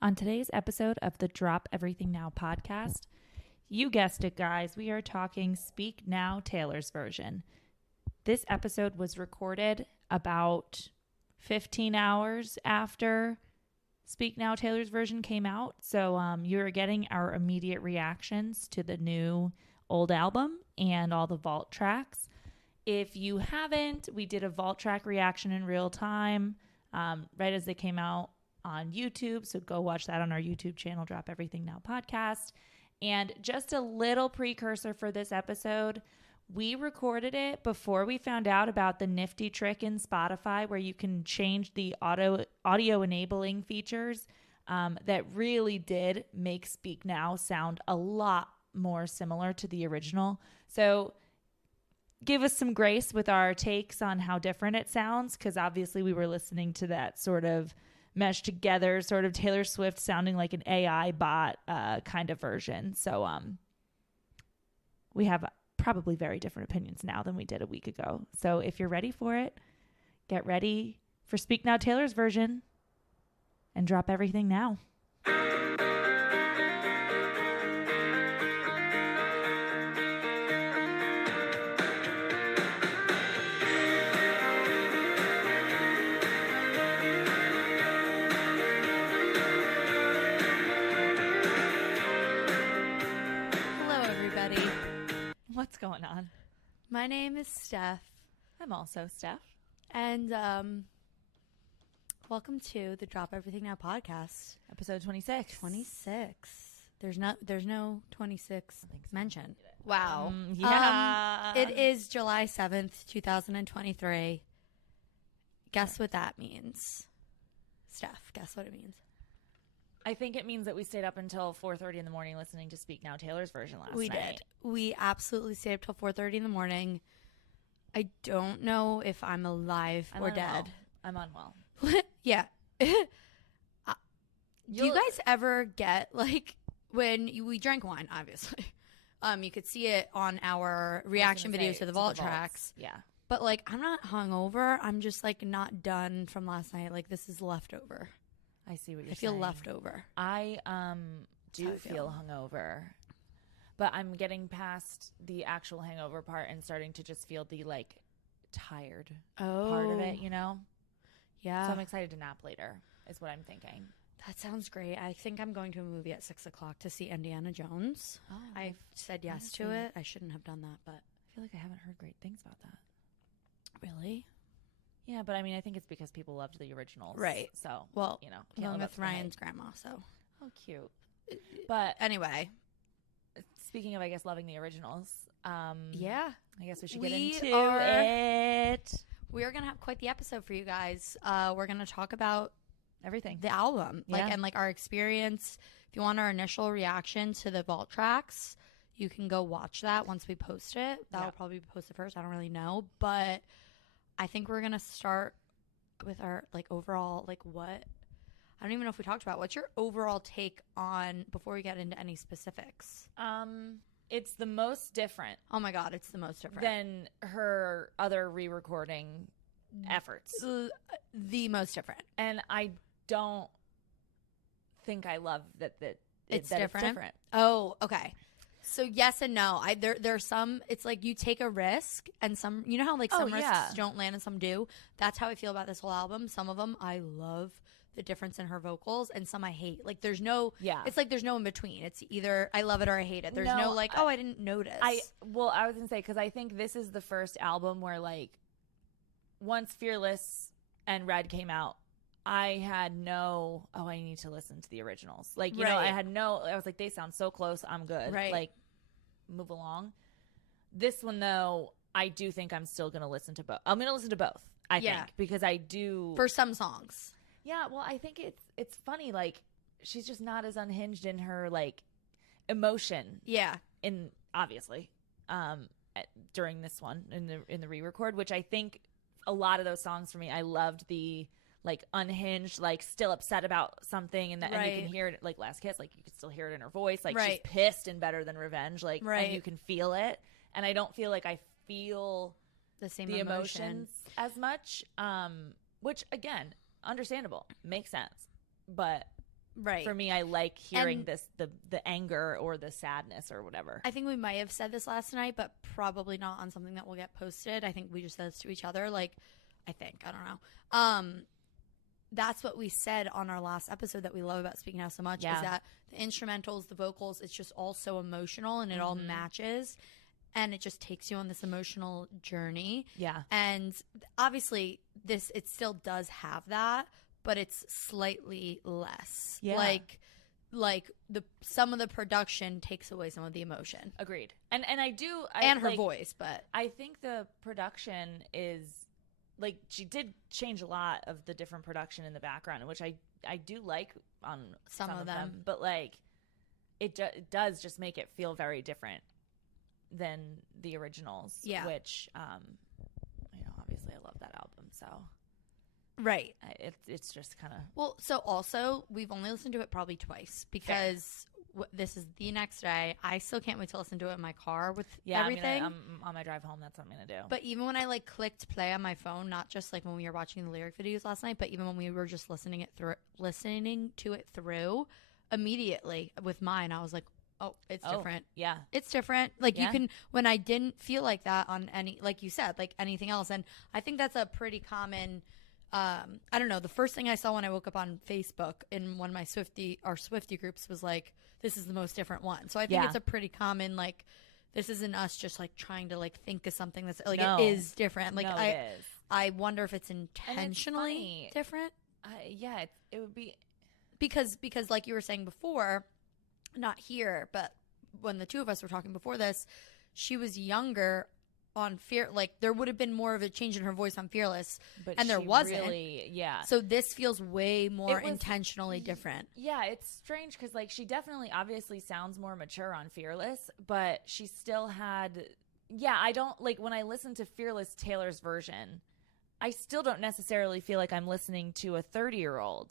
On today's episode of the Drop Everything Now podcast, you guessed it, guys, we are talking Speak Now Taylor's version. This episode was recorded about 15 hours after Speak Now Taylor's version came out. So you're getting our immediate reactions to the new old album and all the vault tracks. If you haven't, we did a vault track reaction in real time right as they came out on YouTube. So go watch that on our YouTube channel, Drop Everything Now podcast. And just a little precursor for this episode, we recorded it before we found out about the nifty trick in Spotify where you can change the audio enabling features that really did make Speak Now sound a lot more similar to the original. So give us some grace with our takes on how different it sounds, because obviously we were listening to that sort of meshed together, sort of Taylor Swift sounding like an AI bot kind of version. So we have probably very different opinions now than we did a week ago. So if you're ready for it, get ready for Speak Now Taylor's version and drop everything now. What's going on? My name is Steph. I'm also Steph. And welcome to the Drop Everything Now podcast. Episode 26. 26. There's no 26 mentioned. Wow. Yeah. It is July 7th, 2023. Guess what that means? Steph, guess what it means? I think it means that we stayed up until 4:30 in the morning listening to Speak Now Taylor's version last night. We did. We absolutely stayed up till 4:30 in the morning. I don't know if I'm alive or dead. I'm unwell. Yeah. Do you guys ever get, like, when we drank wine, obviously. You could see it on our reaction videos to the vault tracks. Yeah. But, like, I'm not hungover. I'm just, like, not done from last night. Like, this is leftover. I see what you're saying. I feel saying. leftover. I do feel hungover, but I'm getting past the actual hangover part and starting to just feel the, like, tired part of it, you know? Yeah. So I'm excited to nap later is what I'm thinking. That sounds great. I think I'm going to a movie at 6 o'clock to see Indiana Jones. Oh, I said yes to it. I shouldn't have done that, but I feel like I haven't heard great things about that. Really? Yeah, but I mean, I think it's because people loved the originals. Right. So, well, you know, along with Ryan's grandma, so. Oh, cute. But anyway. Speaking of, I guess, loving the originals. Yeah. I guess we should get into it. We are going to have quite the episode for you guys. We're going to talk about everything. The album. And our experience. If you want our initial reaction to the vault tracks, you can go watch that once we post it. That'll probably be posted first. I don't really know. But I think we're going to start with our, like, overall, like, what? I don't even know if we talked about. What's your overall take on, before we get into any specifics? It's the most different. Oh, my God. It's the most different. Than her other re-recording efforts. The most different. And I don't think I love that it's different. Oh, okay. So yes and no. There's some, it's like you take a risk and some, you know how like some risks don't land and some do? That's how I feel about this whole album. Some of them I love the difference in her vocals and some I hate. Like there's no, it's like there's no in between. It's either I love it or I hate it. There's no like, I didn't notice. I was going to say, because I think this is the first album where like once Fearless and Red came out, I had I need to listen to the originals. Like, you know, I was like, they sound so close. I'm good. Right. Like, move along. This one, though, I do think I'm still going to listen to both. I'm going to listen to both, I think, because I do. For some songs. Yeah, well, I think it's funny. Like, she's just not as unhinged in her, like, emotion. Yeah. Obviously, during this one, in the re-record, which I think a lot of those songs for me, I loved the like unhinged, like still upset about something, and that and you can hear it, like Last Kiss, like you can still hear it in her voice, like she's pissed and Better Than Revenge, like and you can feel it. And I don't feel like I feel the emotions as much, which again, understandable, makes sense, but Right. For me, I like hearing the anger or the sadness or whatever. I think we might have said this last night, but probably not on something that will get posted. I think we just said this to each other. Like, I don't know. That's what we said on our last episode that we love about Speak Now so much is that the instrumentals, the vocals, it's just all so emotional and it all matches. And it just takes you on this emotional journey. Yeah. And obviously, it still does have that, but it's slightly less. Yeah. Like some of the production takes away some of the emotion. Agreed. And her voice, but I think the production is like she did change a lot of the different production in the background, which I do like on some of them, but like it does just make it feel very different than the originals. Yeah. Which obviously I love that album, so. Right. It's just kind of... Well, so also, we've only listened to it probably twice because this is the next day. I still can't wait to listen to it in my car with everything. I'm on my drive home. That's what I'm going to do. But even when I clicked play on my phone, not just when we were watching the lyric videos last night, but even when we were just listening to it through, immediately with mine, I was like, oh, it's different. Yeah. It's different. You can, when I didn't feel like that on any, like you said, anything else. And I think that's a pretty common... I don't know. The first thing I saw when I woke up on Facebook in one of my Swiftie groups was this is the most different one. So I think it's a pretty common, this isn't us just trying to think of something that's it is different. It is. I wonder if it's intentionally different. Yeah, it would be because like you were saying before, not here, but when the two of us were talking before this, she was younger on there would have been more of a change in her voice on Fearless, and there wasn't. Really, so this feels way more intentionally different. Yeah, it's strange because she definitely obviously sounds more mature on Fearless, but she still had. Yeah, I don't when I listen to Fearless Taylor's version, I still don't necessarily feel like I'm listening to a 30-year-old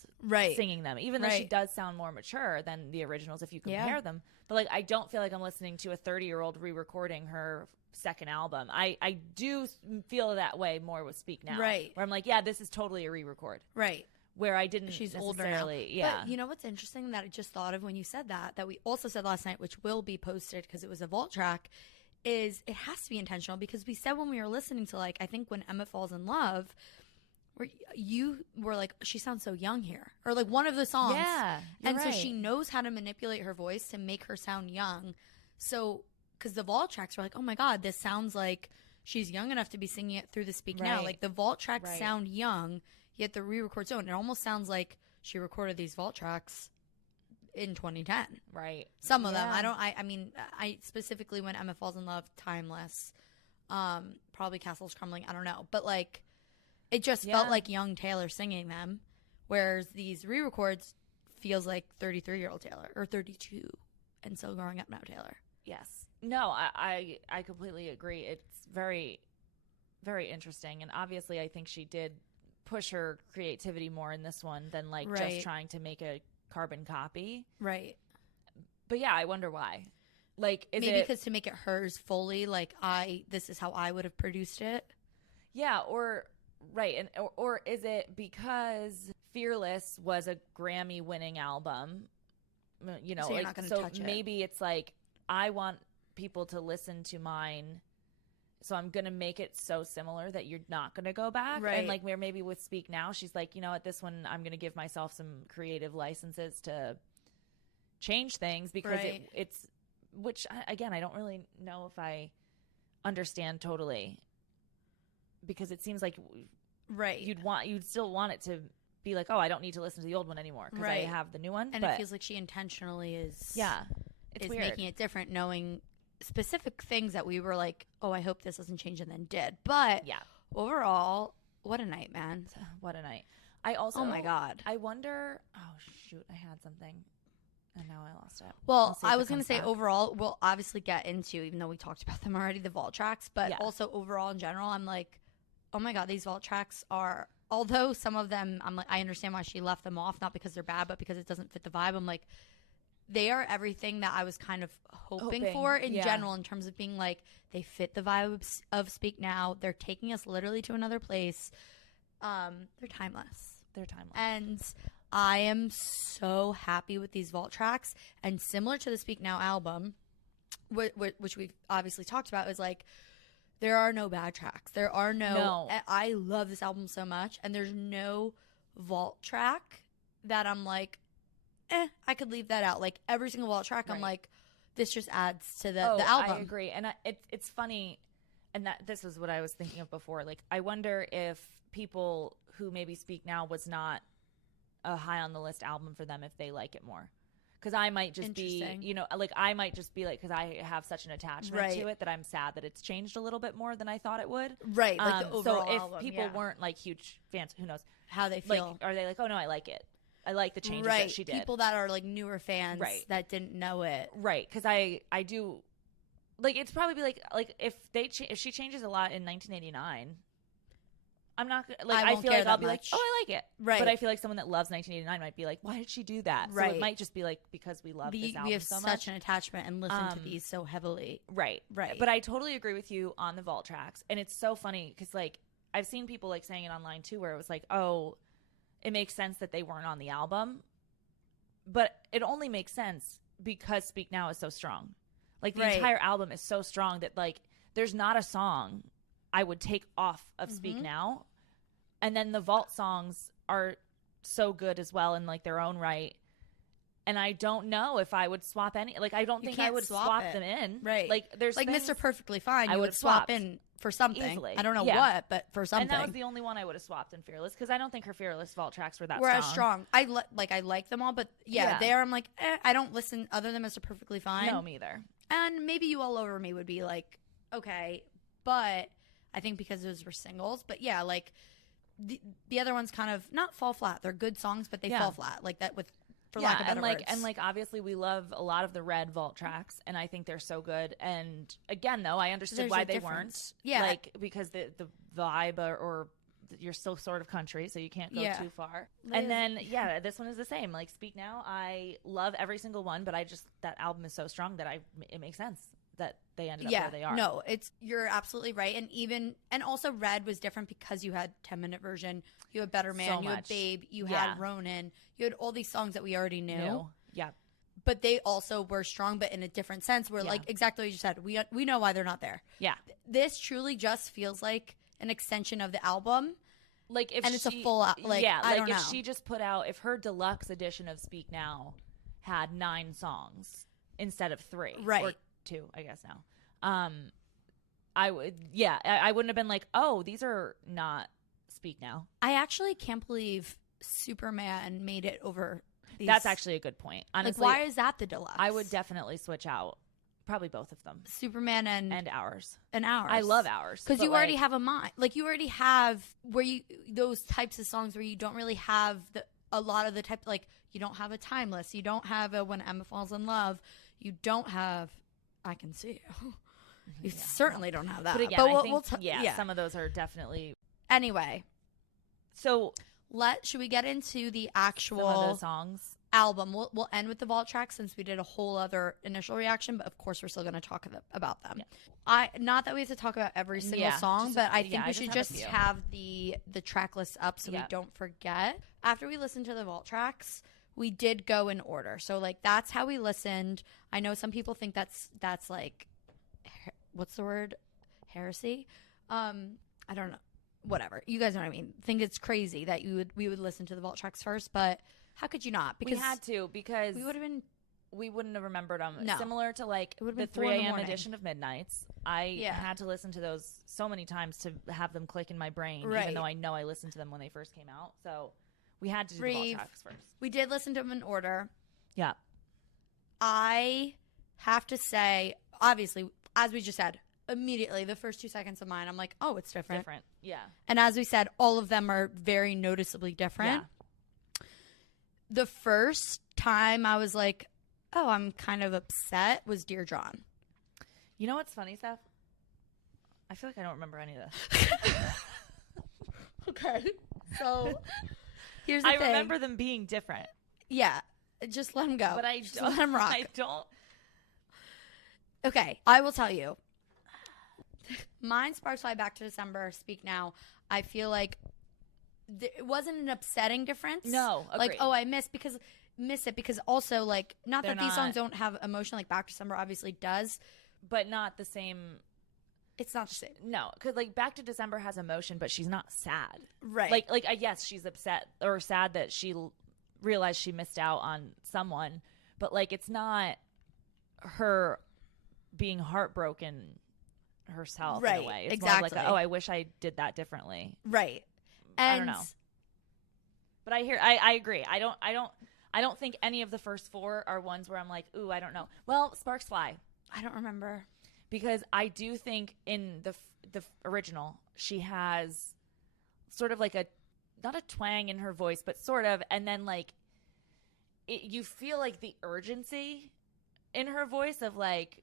singing them, even though she does sound more mature than the originals if you compare them. But I don't feel like I'm listening to a 30-year-old re-recording her second album. I do feel that way more with Speak Now. Right. Where I'm this is totally a re-record. Right. Where I didn't She's necessarily, older now. Yeah. But you know what's interesting that I just thought of when you said that we also said last night, which will be posted because it was a vault track, is it has to be intentional because we said when we were listening to I think when Emma Falls in Love, where you were she sounds so young here, or one of the songs. Yeah. And so she knows how to manipulate her voice to make her sound young. So because the vault tracks were oh my God, this sounds like she's young enough to be singing it through the Speak Now. The vault tracks sound young, yet the re-records don't. It almost sounds like she recorded these vault tracks in 2010. Right. Some of them. I mean, I specifically when Emma Falls in Love, Timeless, probably Castles Crumbling, I don't know. But it just felt like young Taylor singing them, whereas these re-records feels like 33-year-old Taylor or 32 and still growing up now Taylor. Yes. No, I completely agree. It's very, very interesting. And obviously I think she did push her creativity more in this one than just trying to make a carbon copy. Right. But yeah, I wonder why. Maybe because to make it hers fully, this is how I would have produced it. Yeah, or or is it because Fearless was a Grammy winning album? You know, so you're not gonna touch it. Maybe it's I want people to listen to mine, so I'm gonna make it so similar that you're not gonna go back. Right. And where maybe with Speak Now, she's you know, at this one I'm gonna give myself some creative licenses to change things because it's which again I don't really know if I understand totally, because it seems you'd still want it to be oh, I don't need to listen to the old one anymore because I have the new one. And it feels like she intentionally is it's weird. Making it different, knowing specific things that we were oh, I hope this doesn't change, and then did. But overall, what a night, man. What a night. I also, oh my God. I wonder, oh shoot, I had something and now I lost it. Well, I was going to say overall, we'll obviously get into, even though we talked about them already, the vault tracks, but also overall in general, I'm oh my God, these vault tracks are, although some of them, I'm I understand why she left them off, not because they're bad, but because it doesn't fit the vibe. I'm they are everything that I was kind of hoping for in general, in terms of being they fit the vibe of Speak Now. They're taking us literally to another place. They're timeless. They're timeless. And I am so happy with these vault tracks. And similar to the Speak Now album, which we've obviously talked about, is like, there are no bad tracks. There are no. I love this album so much. And there's no vault track that I'm like, I could leave that out. Like, every single vault track, I'm like, this just adds to the album. I agree. And it's funny. And that this was what I was thinking of before. Like, I wonder if people who maybe Speak Now was not a high on the list album for them, if they like it more. Because I might just be, like, I might just be like, because I have such an attachment to it that I'm sad that it's changed a little bit more than I thought it would. Right. Like the overall so if album, people weren't like huge fans, who knows how they feel? Like, are they like, oh no, I like it. I like the changes that she did. People that are like newer fans that didn't know it. Right. Because I do. Like, it's probably like if she changes a lot in 1989, I'm not like, I feel like I'll be like, oh, I like it. Right. But I feel like someone that loves 1989 might be like, why did she do that? Right. So it might just be like, because we love this album so much. We have such an attachment and listen to these so heavily. Right. Right. But I totally agree with you on the vault tracks. And it's so funny because, like, I've seen people like saying it online too, where it was like, oh, it makes sense that they weren't on the album. But it only makes sense because Speak Now is so strong. Like, the entire album is so strong that, like, there's not a song I would take off of Speak Now. And then the vault songs are so good as well in, like, their own right. And I don't know if I would swap any. Like, I don't think I would swap them in. Right. Like, there's like things Mr. Perfectly Fine. You would swap in for something. Easily. I don't know what, but for something. And that was the only one I would have swapped in Fearless, because I don't think her Fearless vault tracks were that strong. I like them all, but there I'm like, I don't listen other than Mr. Perfectly Fine. No, me either. And maybe You All Over Me would be like, okay, but I think because those were singles. But yeah, like the other ones kind of not fall flat. They're good songs, but they fall flat, like that with. For lack of better words. And like obviously we love a lot of the Red vault tracks, and I think they're so good. And again, though, I understood why they weren't. Yeah, like because the vibe or you're still sort of country, so you can't go too far. And then this one is the same. Like Speak Now, I love every single one, but that album is so strong that it makes sense that they ended up where they are. No, you're absolutely right. And also Red was different because you had 10-minute version, you had Better Man, you had Babe, you had Ronin, you had all these songs that we already knew. Yeah. But they also were strong, but in a different sense, where like exactly what you said, we know why they're not there. Yeah. This truly just feels like an extension of the album. Like if it's a full like I don't know. If she just put out, if her deluxe edition of Speak Now had 9 songs instead of 3, right? Or 2, I guess now. I wouldn't have been like, oh, these are not Speak Now. I actually can't believe Superman made it over these. That's actually a good point. Honestly, like, why is that the deluxe? I would definitely switch out. Probably both of them. Superman and Hours. And Hours. I love Hours. Because you already have a mind. Like, you already have those types of songs where you don't really have a lot of the type, like, you don't have a Timeless. You don't have a When Emma Falls in Love. You don't have I Can See You. You certainly don't have that. But again, I think, some of those are definitely. Anyway. So should we get into the actual some of the songs? Album. We'll end with the vault track since we did a whole other initial reaction, but of course we're still going to talk about them. Not that we have to talk about every single song, but I think we should just have the track list up so we don't forget. After we listened to the vault tracks, we did go in order. So like that's how we listened. I know some people think that's like what's the word? Heresy? I don't know. Whatever. You guys know what I mean. Think it's crazy that we would listen to the vault tracks first, but how could you not? Because we had to, because we wouldn't have remembered them. No. Similar to like the 3 a.m. edition of Midnights. I had to listen to those so many times to have them click in my brain, even though I know I listened to them when they first came out. So we had to do the vault tracks first. We did listen to them in order. Yeah. I have to say, obviously, as we just said, immediately the first 2 seconds of mine, I'm like, oh, it's different. Yeah. And as we said, all of them are very noticeably different. Yeah. The first time I was like, oh, I'm kind of upset was Dear John. You know what's funny, Steph? I feel like I don't remember any of this. Okay. So here's the thing. I remember them being different. Yeah. Just let them go. But I don't. Let them rock. I don't. Okay. I will tell you. Mine Sparks Fly Back to December, Speak Now. I feel like it wasn't an upsetting difference. No, agreed. Like, oh, I miss it because also, like, not They're that these not- songs don't have emotion, like Back to December obviously does. but not the same. It's not the same. No, because like Back to December has emotion, but she's not sad. Right. Like yes, she's upset or sad that she realized she missed out on someone, but like it's not her being heartbroken herself in a way. It's more exactly. like, oh, I wish I did that differently. Right. I don't know. But I agree. I don't think any of the first four are ones where I'm like, ooh, I don't know. Well, Sparks Fly. I don't remember. Because I do think in the original, she has sort of like not a twang in her voice, but sort of, and then like you feel like the urgency in her voice of like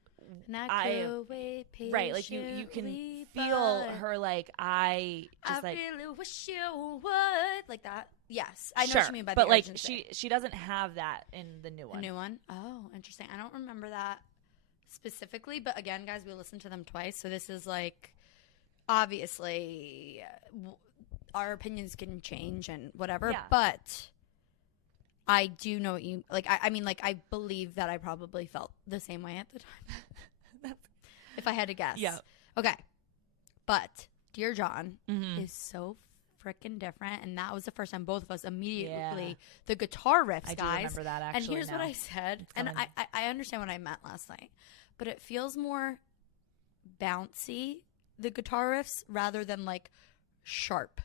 right, like you can feel her like I really wish you would like that. Yes, I know sure, what you mean by but the like urgency. she doesn't have that in the new one. The new one? Oh, interesting. I don't remember that specifically, but again, guys, we listened to them twice, so this is like obviously our opinions can change and whatever, but I do know what you like. I mean, like, I believe that I probably felt the same way at the time. If I had to guess. Yeah. Okay. But Dear John Mm-hmm. is so freaking different, and that was the first time both of us immediately the guitar riffs, I guys. do remember that actually. And here's now. what I said, and I understand what I meant last night, but it feels more bouncy, the guitar riffs, rather than like sharp.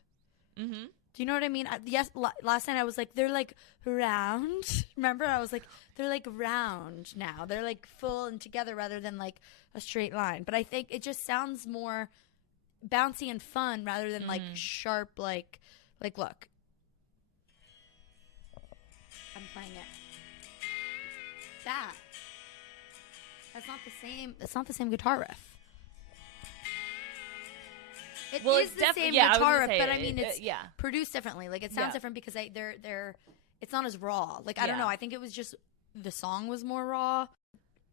Mm-hmm. Do you know what I mean? Yes, last night I was like, they're like round. Remember? I was like, they're like round now. They're like full and together rather than like a straight line. But I think it just sounds more bouncy and fun rather than like sharp, like look. I'm playing it. That's not the same. It's not the same guitar riff. It is the same guitar riff, but I mean it's produced differently. Like it sounds different because they're it's not as raw. Like I don't know. I think it was just the song was more raw.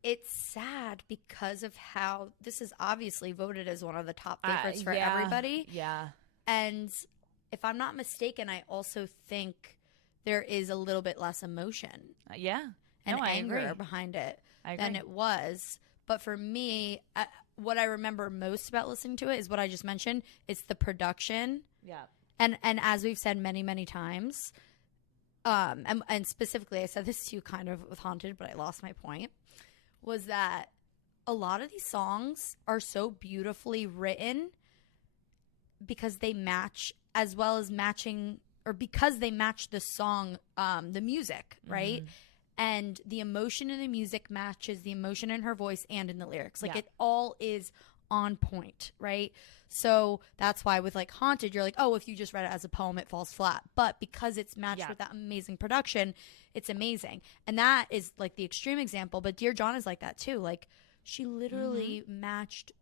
It's sad because of how this is obviously voted as one of the top favorites for everybody. Yeah. And if I'm not mistaken, I also think there is a little bit less emotion. And anger behind it than it was. But for me, what I remember most about listening to it is what I just mentioned. It's the production. Yeah. And as we've said many, many times, and specifically, I said this to you kind of with Haunted, but I lost my point, was that a lot of these songs are so beautifully written because they match, as well as matching, or because they match the song, the music, right? And the emotion in the music matches the emotion in her voice and in the lyrics. Like it all is on point, right? So that's why with like Haunted, you're like, oh, if you just read it as a poem, it falls flat. But because it's matched with that amazing production, it's amazing. And that is like the extreme example. But Dear John is like that too. Like she literally matched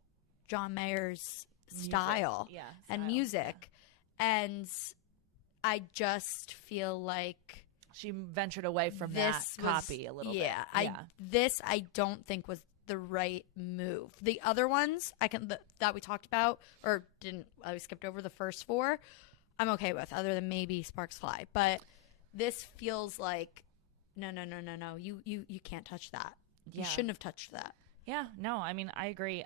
John Mayer's style and music. And I just feel like she ventured away from that copy a little bit. This I don't think was the right move. The other ones that we talked about or we skipped over the first four, I'm okay with, other than maybe Sparks Fly. But this feels like no. You can't touch that. You shouldn't have touched that. Yeah, no, I mean I agree.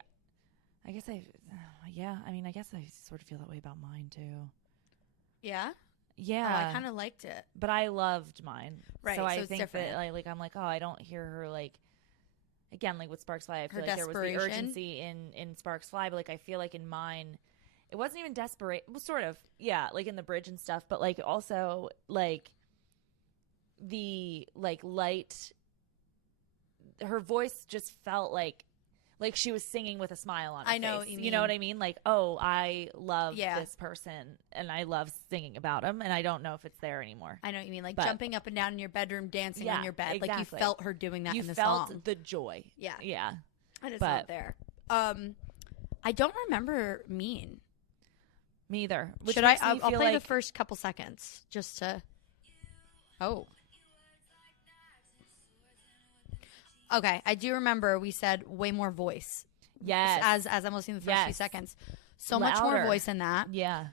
I guess I sort of feel that way about mine too. Yeah? Yeah. Oh, I kind of liked it. But I loved mine. Right. So I it's think different. that like I'm like, oh, I don't hear her like, again, like with Sparks Fly, I feel Her like there was the desperation. urgency in Sparks Fly, but like I feel like in mine, it wasn't even desperate. Well, sort of. Yeah, like in the bridge and stuff, but like also like the like light, her voice just felt like she was singing with a smile on her face. I know what you mean. You know what I mean? Like, oh, I love this person and I love singing about him, and I don't know if it's there anymore. I know what you mean. Like jumping up and down in your bedroom, dancing on your bed. Exactly. Like you felt her doing that in the felt song. the joy. Yeah. Yeah. And it's not there. I don't remember Mean. Me either. Should I? I'll play the first couple seconds just to. Oh. Okay, I do remember we said way more voice. Yes. As I'm listening to the first few seconds. So much more Louder. voice in that. Yeah.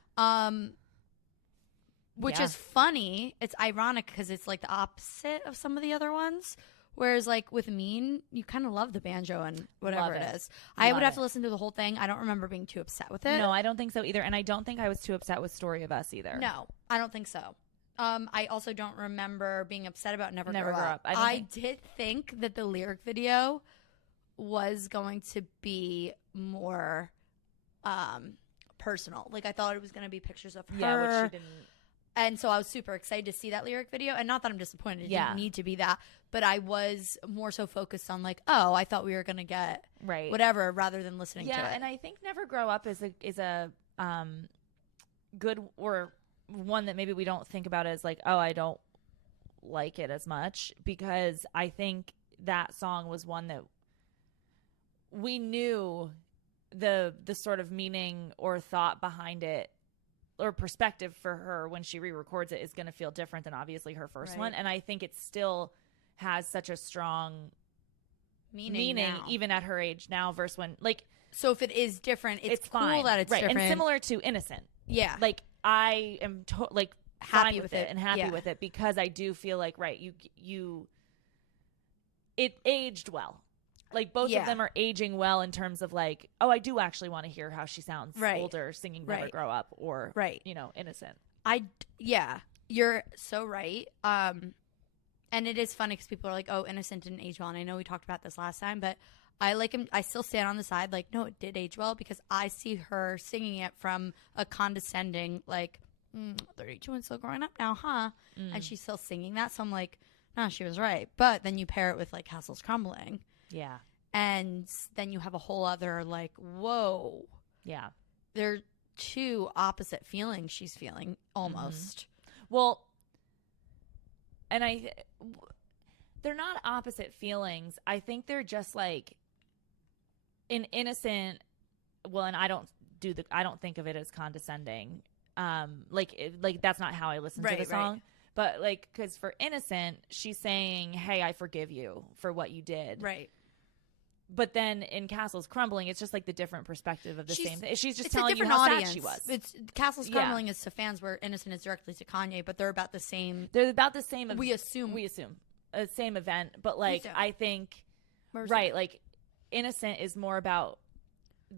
which is funny. It's ironic because it's like the opposite of some of the other ones. Whereas like with Mean, you kind of love the banjo and whatever it is. I would have to listen to the whole thing. I don't remember being too upset with it. No, I don't think so either. And I don't think I was too upset with Story of Us either. No, I don't think so. I also don't remember being upset about Never Grow Up. I did think that the lyric video was going to be more personal. Like I thought it was going to be pictures of her. Yeah, which she didn't. And so I was super excited to see that lyric video. And not that I'm disappointed. It didn't need to be that. But I was more so focused on like, oh, I thought we were going to get whatever rather than listening to it. Yeah, and I think Never Grow Up is a good or one that maybe we don't think about as like, oh, I don't like it as much. Because I think that song was one that we knew the sort of meaning or thought behind it or perspective for her when she re-records it is going to feel different than obviously her first one. And I think it still has such a strong meaning even at her age now versus when like. So if it is different, it's cool fine. That it's different. And similar to Innocent. Yeah. Like I am happy with it and happy with it because I do feel like, it aged well. Like both of them are aging well in terms of like, oh, I do actually want to hear how she sounds older singing Never Grow Up or, Innocent. You're so right. And it is funny because people are like, oh, Innocent didn't age well. And I know we talked about this last time, but I like him. I still stand on the side like, no, it did age well because I see her singing it from a condescending, like, 32 and still growing up now, huh? And she's still singing that. So I'm like, no, she was right. But then you pair it with like Castles Crumbling. Yeah. And then you have a whole other like, whoa. Yeah. They're two opposite feelings she's feeling almost. Well, and they're not opposite feelings. I think they're just like an Innocent. Well, and I don't think of it as condescending. Like that's not how I listen to the song. Right. But like, because for Innocent, she's saying, "Hey, I forgive you for what you did." Right. But then in Castles Crumbling, it's just like the different perspective of the same thing. She's just it's telling a different you how audience. Sad she was. It's Castles Crumbling is to fans, where Innocent is directly to Kanye, but they're about the same. They're about the same. We assume same event, but like I think like Innocent is more about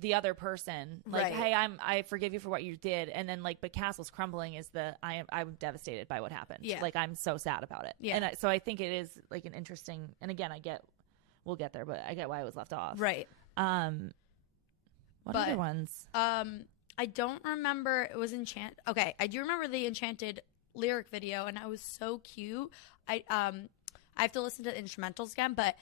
the other person. Like, hey, I forgive you for what you did, and then like, but Castles Crumbling is I'm devastated by what happened. Yeah, like I'm so sad about it. Yeah, and so I think it is like an interesting. And again, we'll get there, but I get why it was left off. Right. What other ones? I don't remember. It was Okay, I do remember the Enchanted lyric video, and I was so cute. I have to listen to the instrumentals again, but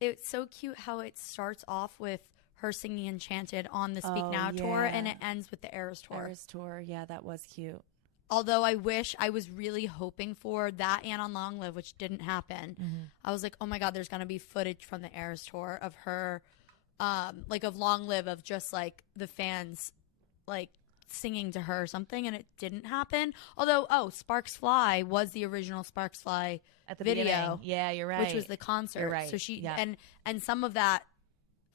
it's so cute how it starts off with her singing Enchanted on the Speak Now tour, and it ends with the Eras tour. Yeah, that was cute. Although I was really hoping for that and on Long Live, which didn't happen. Mm-hmm. I was like, oh my God, there's going to be footage from the Eras tour of her, like of Long Live, of just like the fans like singing to her or something, and it didn't happen. Although, Sparks Fly was the original Sparks Fly at the video. Beginning. Yeah, you're right. Which was the concert. You're right. So and some of that,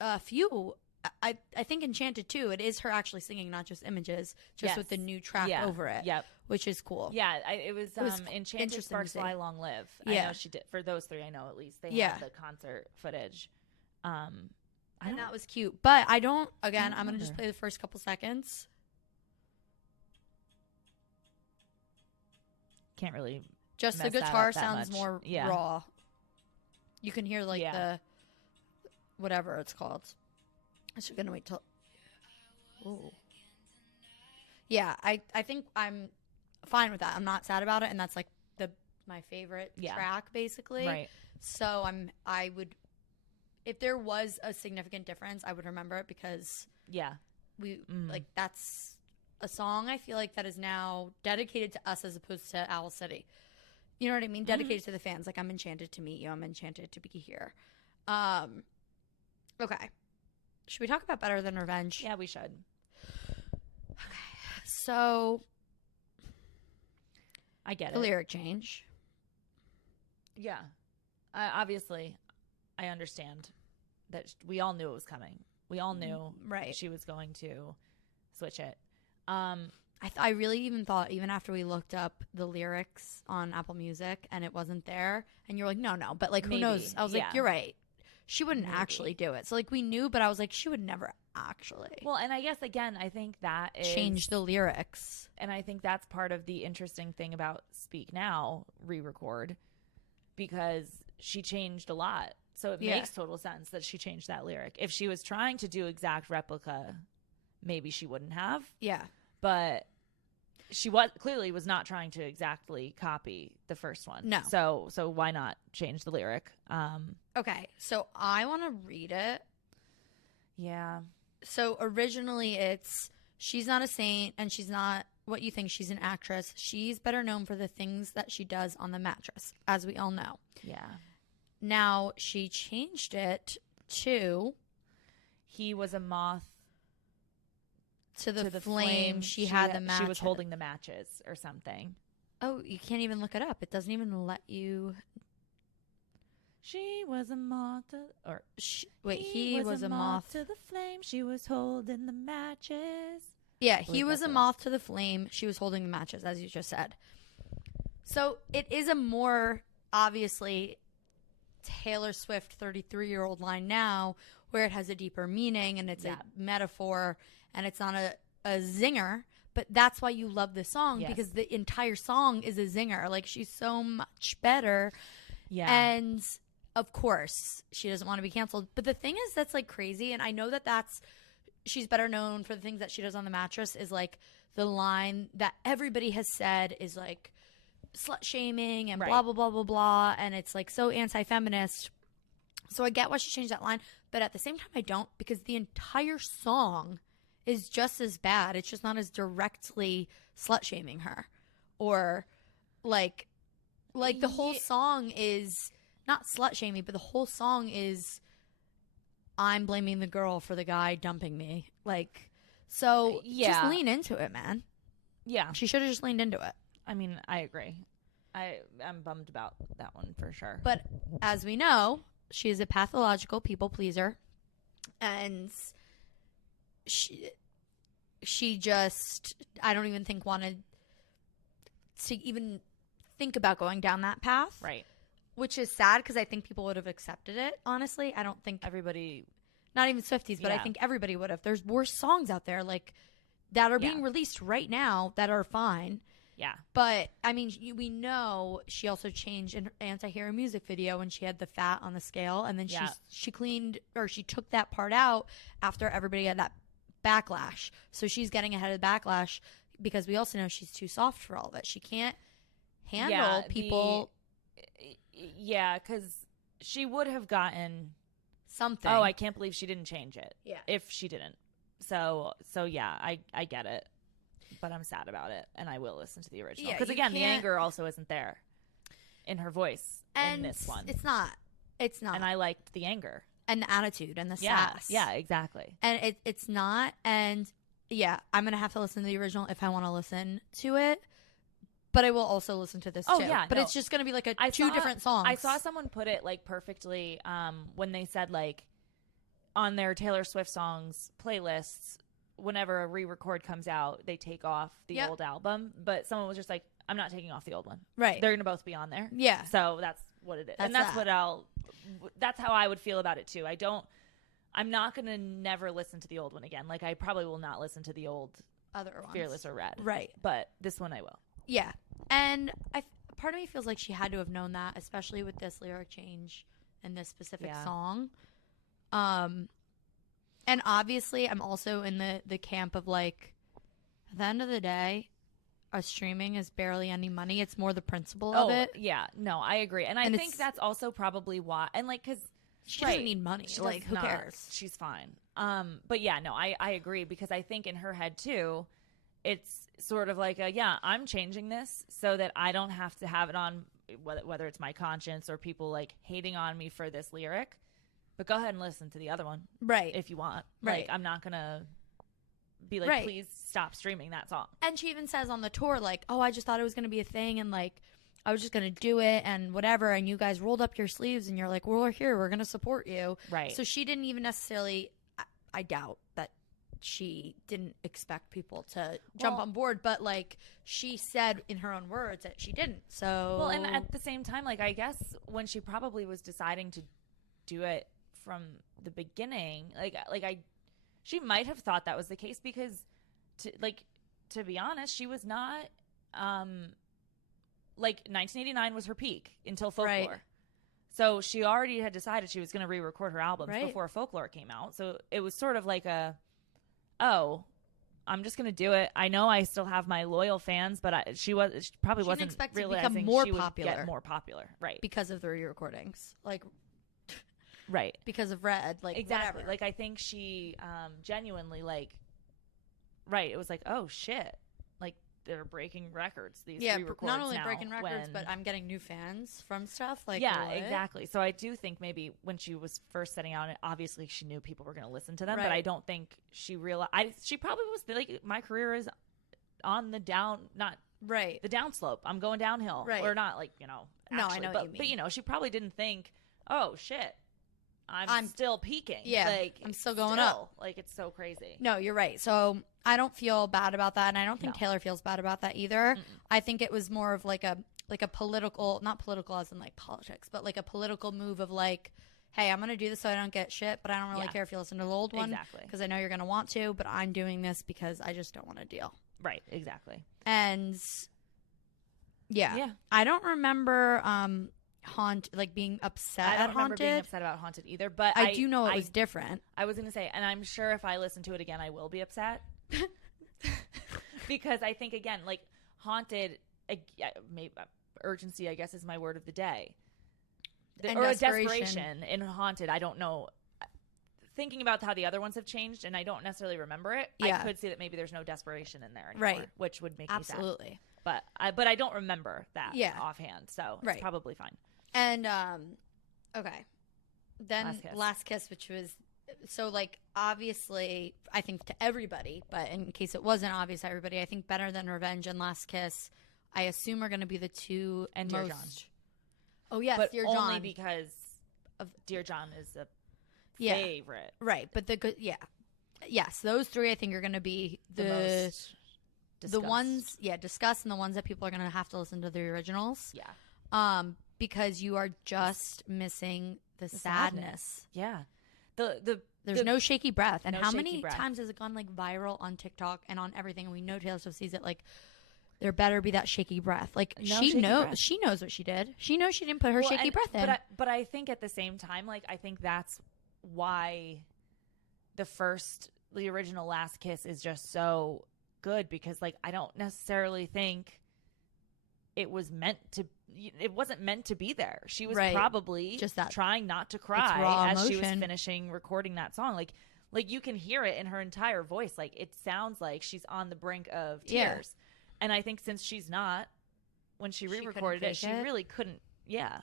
I think Enchanted too. It is her actually singing, not just images, just with the new track over it. Yep. Which is cool. Yeah, it was Enchanted, Sparks Fly, Long Live. I know she did. For those three, I know at least they have the concert footage. And that was cute. But I'm going to just play the first couple seconds. Can't really. Just the guitar sounds more raw. You can hear like the whatever it's called. I'm just gonna wait till. Ooh. Yeah, I think I'm fine with that. I'm not sad about it, and that's like my favorite track basically. Right. So I would, if there was a significant difference, I would remember it because like that's a song I feel like that is now dedicated to us as opposed to Owl City. You know what I mean? Dedicated to the fans. Like, I'm enchanted to meet you. I'm enchanted to be here. Okay. Should we talk about Better Than Revenge? Yeah, we should. Okay. So, I get it. The lyric change. Yeah. Obviously, I understand that we all knew it was coming. We all knew she was going to switch it. I really even thought, even after we looked up the lyrics on Apple Music and it wasn't there, and you're like, no, but like, who Maybe. knows? I was like, you're right. She wouldn't Maybe. actually do it. So like, we knew, but I was like, she would never actually. Well, and I guess again, I think that is change the lyrics. And I think that's part of the interesting thing about Speak Now re-record, because she changed a lot. So it makes total sense that she changed that lyric. If she was trying to do exact replica, maybe she wouldn't have. Yeah. But she clearly was not trying to exactly copy the first one. No. So why not change the lyric? Okay. So I want to read it. Yeah. So originally it's, she's not a saint and she's not what you think. She's an actress. She's better known for the things that she does on the mattress, as we all know. Yeah. Now she changed it to, he was a moth to the flame. She had the matches. She was holding the matches or something. Oh, you can't even look it up. It doesn't even let you. She was a moth to, or he was a moth to the flame. She was holding the matches. Yeah, he was a moth to the flame. She was holding the matches, as you just said. So it is a more obviously Taylor Swift 33-year-old line now, where it has a deeper meaning and it's a metaphor and it's not a zinger. But that's why you love this song, because the entire song is a zinger. Like, she's so much better. Yeah. And of course, she doesn't want to be canceled. But the thing is, that's like crazy. And I know that she's better known for the things that she does on the mattress, is like the line that everybody has said is like slut shaming and blah, blah, blah, blah, blah. And it's like so anti-feminist. So I get why she changed that line. But at the same time, I don't, because the entire song is just as bad. It's just not as directly slut shaming her, or like the whole song is not slut shaming, but the whole song is I'm blaming the girl for the guy dumping me. Like, so just lean into it, man. Yeah. She should have just leaned into it. I mean, I agree. I'm bummed about that one for sure. But as we know, she is a pathological people pleaser, and she just, I don't even think wanted to even think about going down that path. Right. Which is sad, because I think people would have accepted it, honestly. I don't think everybody, not even Swifties, but I think everybody would have. There's worse songs out there like that are being released right now that are fine. Yeah. But I mean, we know she also changed an anti-hero music video when she had the fat on the scale, and then she cleaned, or she took that part out after everybody had that backlash. So she's getting ahead of the backlash, because we also know she's too soft for all of it. She can't handle people. Because she would have gotten something. Oh, I can't believe she didn't change it. Yeah. If she didn't. So yeah, I get it. But I'm sad about it, and I will listen to the original. Because again, the anger also isn't there in her voice in this one. It's not. And I liked the anger. And the attitude and the sass. Yeah, exactly. And it's not. And yeah, I'm going to have to listen to the original if I want to listen to it. But I will also listen to this too. Yeah, but it's just going to be like two different songs. I saw someone put it like perfectly when they said like on their Taylor Swift songs playlists, whenever a re-record comes out, they take off the old album. But someone was just like, I'm not taking off the old one. Right. They're going to both be on there. Yeah. So that's what it is. That's how I would feel about it too. I'm not going to never listen to the old one again. Like, I probably will not listen to the old other ones. Fearless or Red. Right. But this one I will. Yeah. And part of me feels like she had to have known that, especially with this lyric change and this specific song. And obviously I'm also in the camp of like, at the end of the day, our streaming is barely any money. It's more the principle of it. Yeah. No, I agree. And I think that's also probably why. And like, because she doesn't need money. Like, who cares? She's fine. But yeah, no, I agree, because I think in her head too, it's sort of like I'm changing this so that I don't have to have it on, whether it's my conscience or people like hating on me for this lyric. But go ahead and listen to the other one. Right. If you want. Right. Like, I'm not going to be like, please stop streaming that song. And she even says on the tour, like, oh, I just thought it was going to be a thing, and like, I was just going to do it and whatever. And you guys rolled up your sleeves and you're like, well, we're here. We're going to support you. Right. So she didn't even necessarily, I doubt that she didn't expect people to jump on board, but like she said in her own words that she didn't. So well, and at the same time, like I guess when she probably was deciding to do it from the beginning, she might have thought that was the case because to be honest, she was not 1989 was her peak until Folklore. Right. So she already had decided she was going to re-record her albums before Folklore came out. So it was sort of like I'm just going to do it. I know I still have my loyal fans, but she probably wasn't realizing more she popular. would get more popular. Right. Because of the re-recordings. Like, right. Because of Red. Like, exactly. Whatever. Like, I think she genuinely, right. It was like, oh, shit. Like, they're breaking records, these re-records not only now breaking records, but I'm getting new fans from stuff. Like, yeah, what? exactly. So I do think maybe when she was first setting out, obviously she knew people were going to listen to them, but I don't think she realized. She probably was like, my career is on the down, not the down slope. I'm going downhill, or not like actually, no, I know what you mean. But she probably didn't think, oh shit, I'm still peaking. Yeah, like I'm still going up. Like it's so crazy. No, you're right. So I don't feel bad about that, and I don't think Taylor feels bad about that either. I think it was more of like a political, not political as in like politics, but like a political move of like, hey, I'm going to do this so I don't get shit, but I don't really care if you listen to the old one. Exactly. Because I know you're going to want to, but I'm doing this because I just don't want to deal. Right, exactly. And yeah. I don't remember being upset at Haunted. I don't remember being upset about Haunted either, but I do know it was different. I was going to say, and I'm sure if I listen to it again, I will be upset. Because I think, again, like Haunted, maybe urgency, I guess, is my word of the day. Desperation in Haunted. I don't know. Thinking about how the other ones have changed, and I don't necessarily remember it, I could see that maybe there's no desperation in there anymore, which would make me sad. Absolutely. But I don't remember that offhand, so it's probably fine. And okay, then Last Kiss, which was so like obviously I think to everybody, but in case it wasn't obvious to everybody, I think Better Than Revenge and Last Kiss, I assume are going to be the two and most. Dear John. Oh yes, but Dear only John, because of Dear John is a favorite, right? But yes, those three I think are going to be the most discussed. The ones, discussed, and the ones that people are going to have to listen to the originals. Yeah. Because you are just missing the sadness. Yeah. There's no shaky breath. And how many times has it gone like viral on TikTok and on everything? And we know Taylor Swift sees it. Like, there better be that shaky breath. Like, she knows what she did. She knows she didn't put her shaky breath in. But I think at the same time, like, I think that's why the original Last Kiss is just so good, because like I don't necessarily think it wasn't meant to be there. She was probably just trying not to cry as she was finishing recording that song. Like you can hear it in her entire voice. Like it sounds like she's on the brink of tears. And I think since she's not, when she re-recorded it, she really couldn't. Yeah.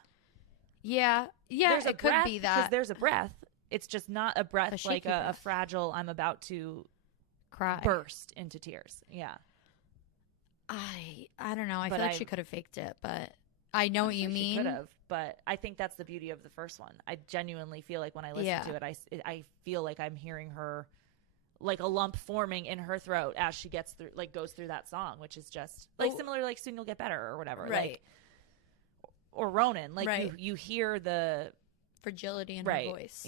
It could be that because there's a breath. It's just not a breath like a fragile, I'm about to cry, burst into tears. Yeah. I don't know. I feel like she could have faked it, but I know what you mean. She could have, but I think that's the beauty of the first one. I genuinely feel like when I listen to it, I feel like I'm hearing her, like a lump forming in her throat as she gets through, like goes through that song, which is just like similar, like Soon You'll Get Better or whatever, right? Like, or Ronan, like you hear the fragility in her voice,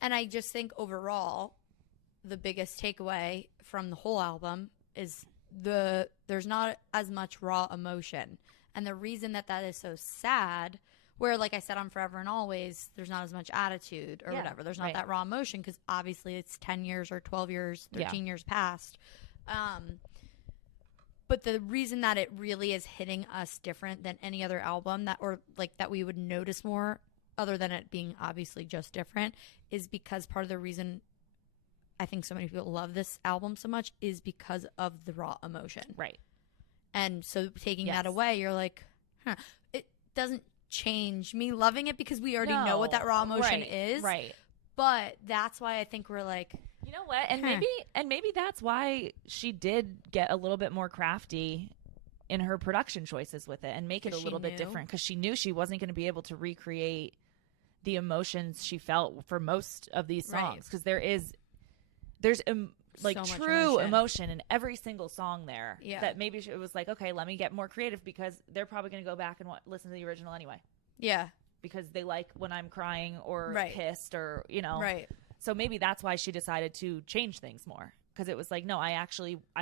And I just think overall, the biggest takeaway from the whole album is there's not as much raw emotion. And the reason that is so sad, where like I said on Forever and Always, there's not as much attitude or whatever. There's not that raw emotion because obviously it's 10 years or 12 years, 13 years past. But the reason that it really is hitting us different than any other album that we would notice more, other than it being obviously just different, is because part of the reason I think so many people love this album so much is because of the raw emotion. Right. And so taking that away, you're like, it doesn't change me loving it because we already know what that raw emotion is. Right. But that's why I think we're like, you know what? And maybe that's why she did get a little bit more crafty in her production choices with it and make it a little bit different, because she knew she wasn't going to be able to recreate the emotions she felt for most of these songs, because there's like So much true emotion. emotion in every single song there. Yeah. That maybe it was like, okay, let me get more creative because they're probably going to go back and listen to the original anyway. Yeah. Because they like when I'm crying or Right. pissed or, you know. Right. So maybe that's why she decided to change things more. Because it was like, no, I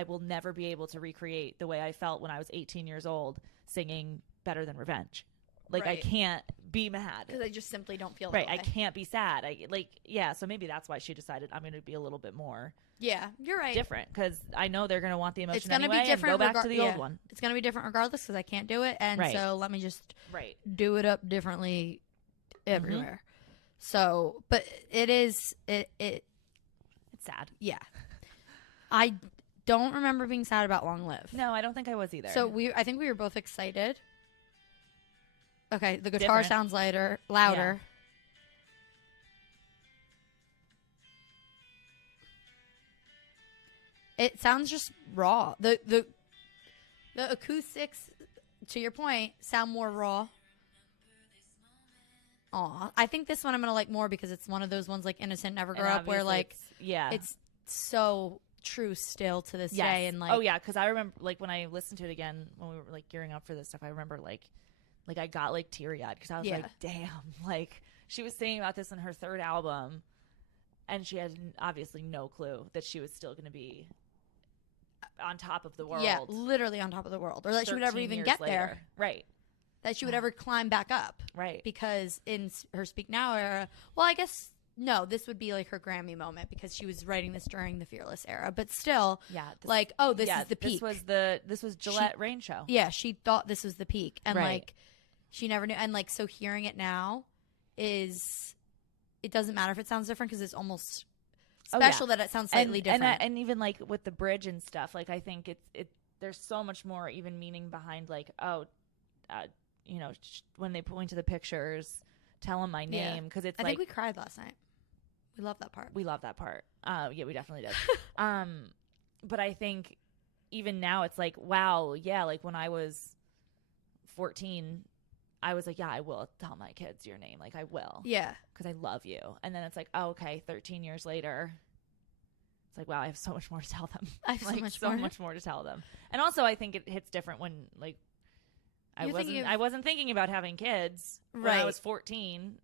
will never be able to recreate the way I felt when I was 18 years old singing Better Than Revenge. Like, Right. I can't be mad. Because I just simply don't feel Right. that I way. can't be sad. So maybe that's why she decided I'm going to be a little bit more Yeah, you're right. different. Because I know they're going to want the emotion It's going to anyway be different. and go back to the old one. It's going to be different regardless because I can't do it. And Right. so let me just Right. do it up differently everywhere. So, but it's It's sad. yeah. I don't remember being sad about Long Live. No, I don't think I was either. So I think we were both excited. Okay, the guitar Different. sounds louder. It sounds just raw. The acoustics, to your point, sound more raw. Aw, I think this one I'm gonna like more because it's one of those ones like Innocent Never Grow Up, where like it's so true still to this day. And like, oh yeah, because I remember like when I listened to it again when we were like gearing up for this stuff, I remember like I got like teary eyed because I was like, damn, like she was singing about this in her third album, and she had obviously no clue that she was still going to be on top of the world. Yeah, literally on top of the world, or that she would ever even get there. Right. That she would ever climb back up. Right. Because in her Speak Now era, well, I guess no, this would be like her Grammy moment because she was writing this during the Fearless era. But still, this is the peak. This was Gillette Rain Show. Yeah, she thought this was the peak, and Right. like she never knew. And like so, hearing it now it doesn't matter if it sounds different because it's almost special that it sounds slightly different. And even like with the bridge and stuff, like I think it there's so much more even meaning behind like when they point to the pictures, tell them my name because it's I like think we cried last night. We love that part. We love that part. Yeah, we definitely did. But I think even now it's like, wow, yeah, like when I was 14, I was like, yeah, I will tell my kids your name. Like I will. Yeah. Because I love you. And then it's like, oh, okay, 13 years later, it's like, wow, I have so much more to tell them. I have like, so much more to tell them. And also I think it hits different when like I wasn't thinking about having kids when I was 14,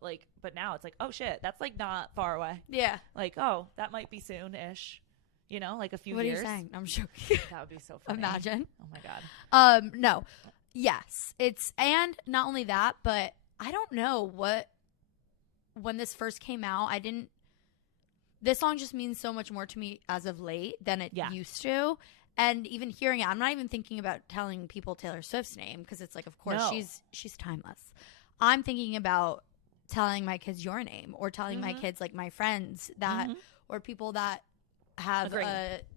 like, but now it's like, oh shit, that's like not far away. Yeah. Like, oh, that might be soon-ish, like a few years. What are you saying? I'm joking. That would be so funny. Imagine. Oh my God. No. Yes. And not only that, but I don't know when this first came out, this song just means so much more to me as of late than it used to. And even hearing it, I'm not even thinking about telling people Taylor Swift's name because it's like, of course, she's timeless. I'm thinking about telling my kids your name or telling my kids, like my friends that, or people that have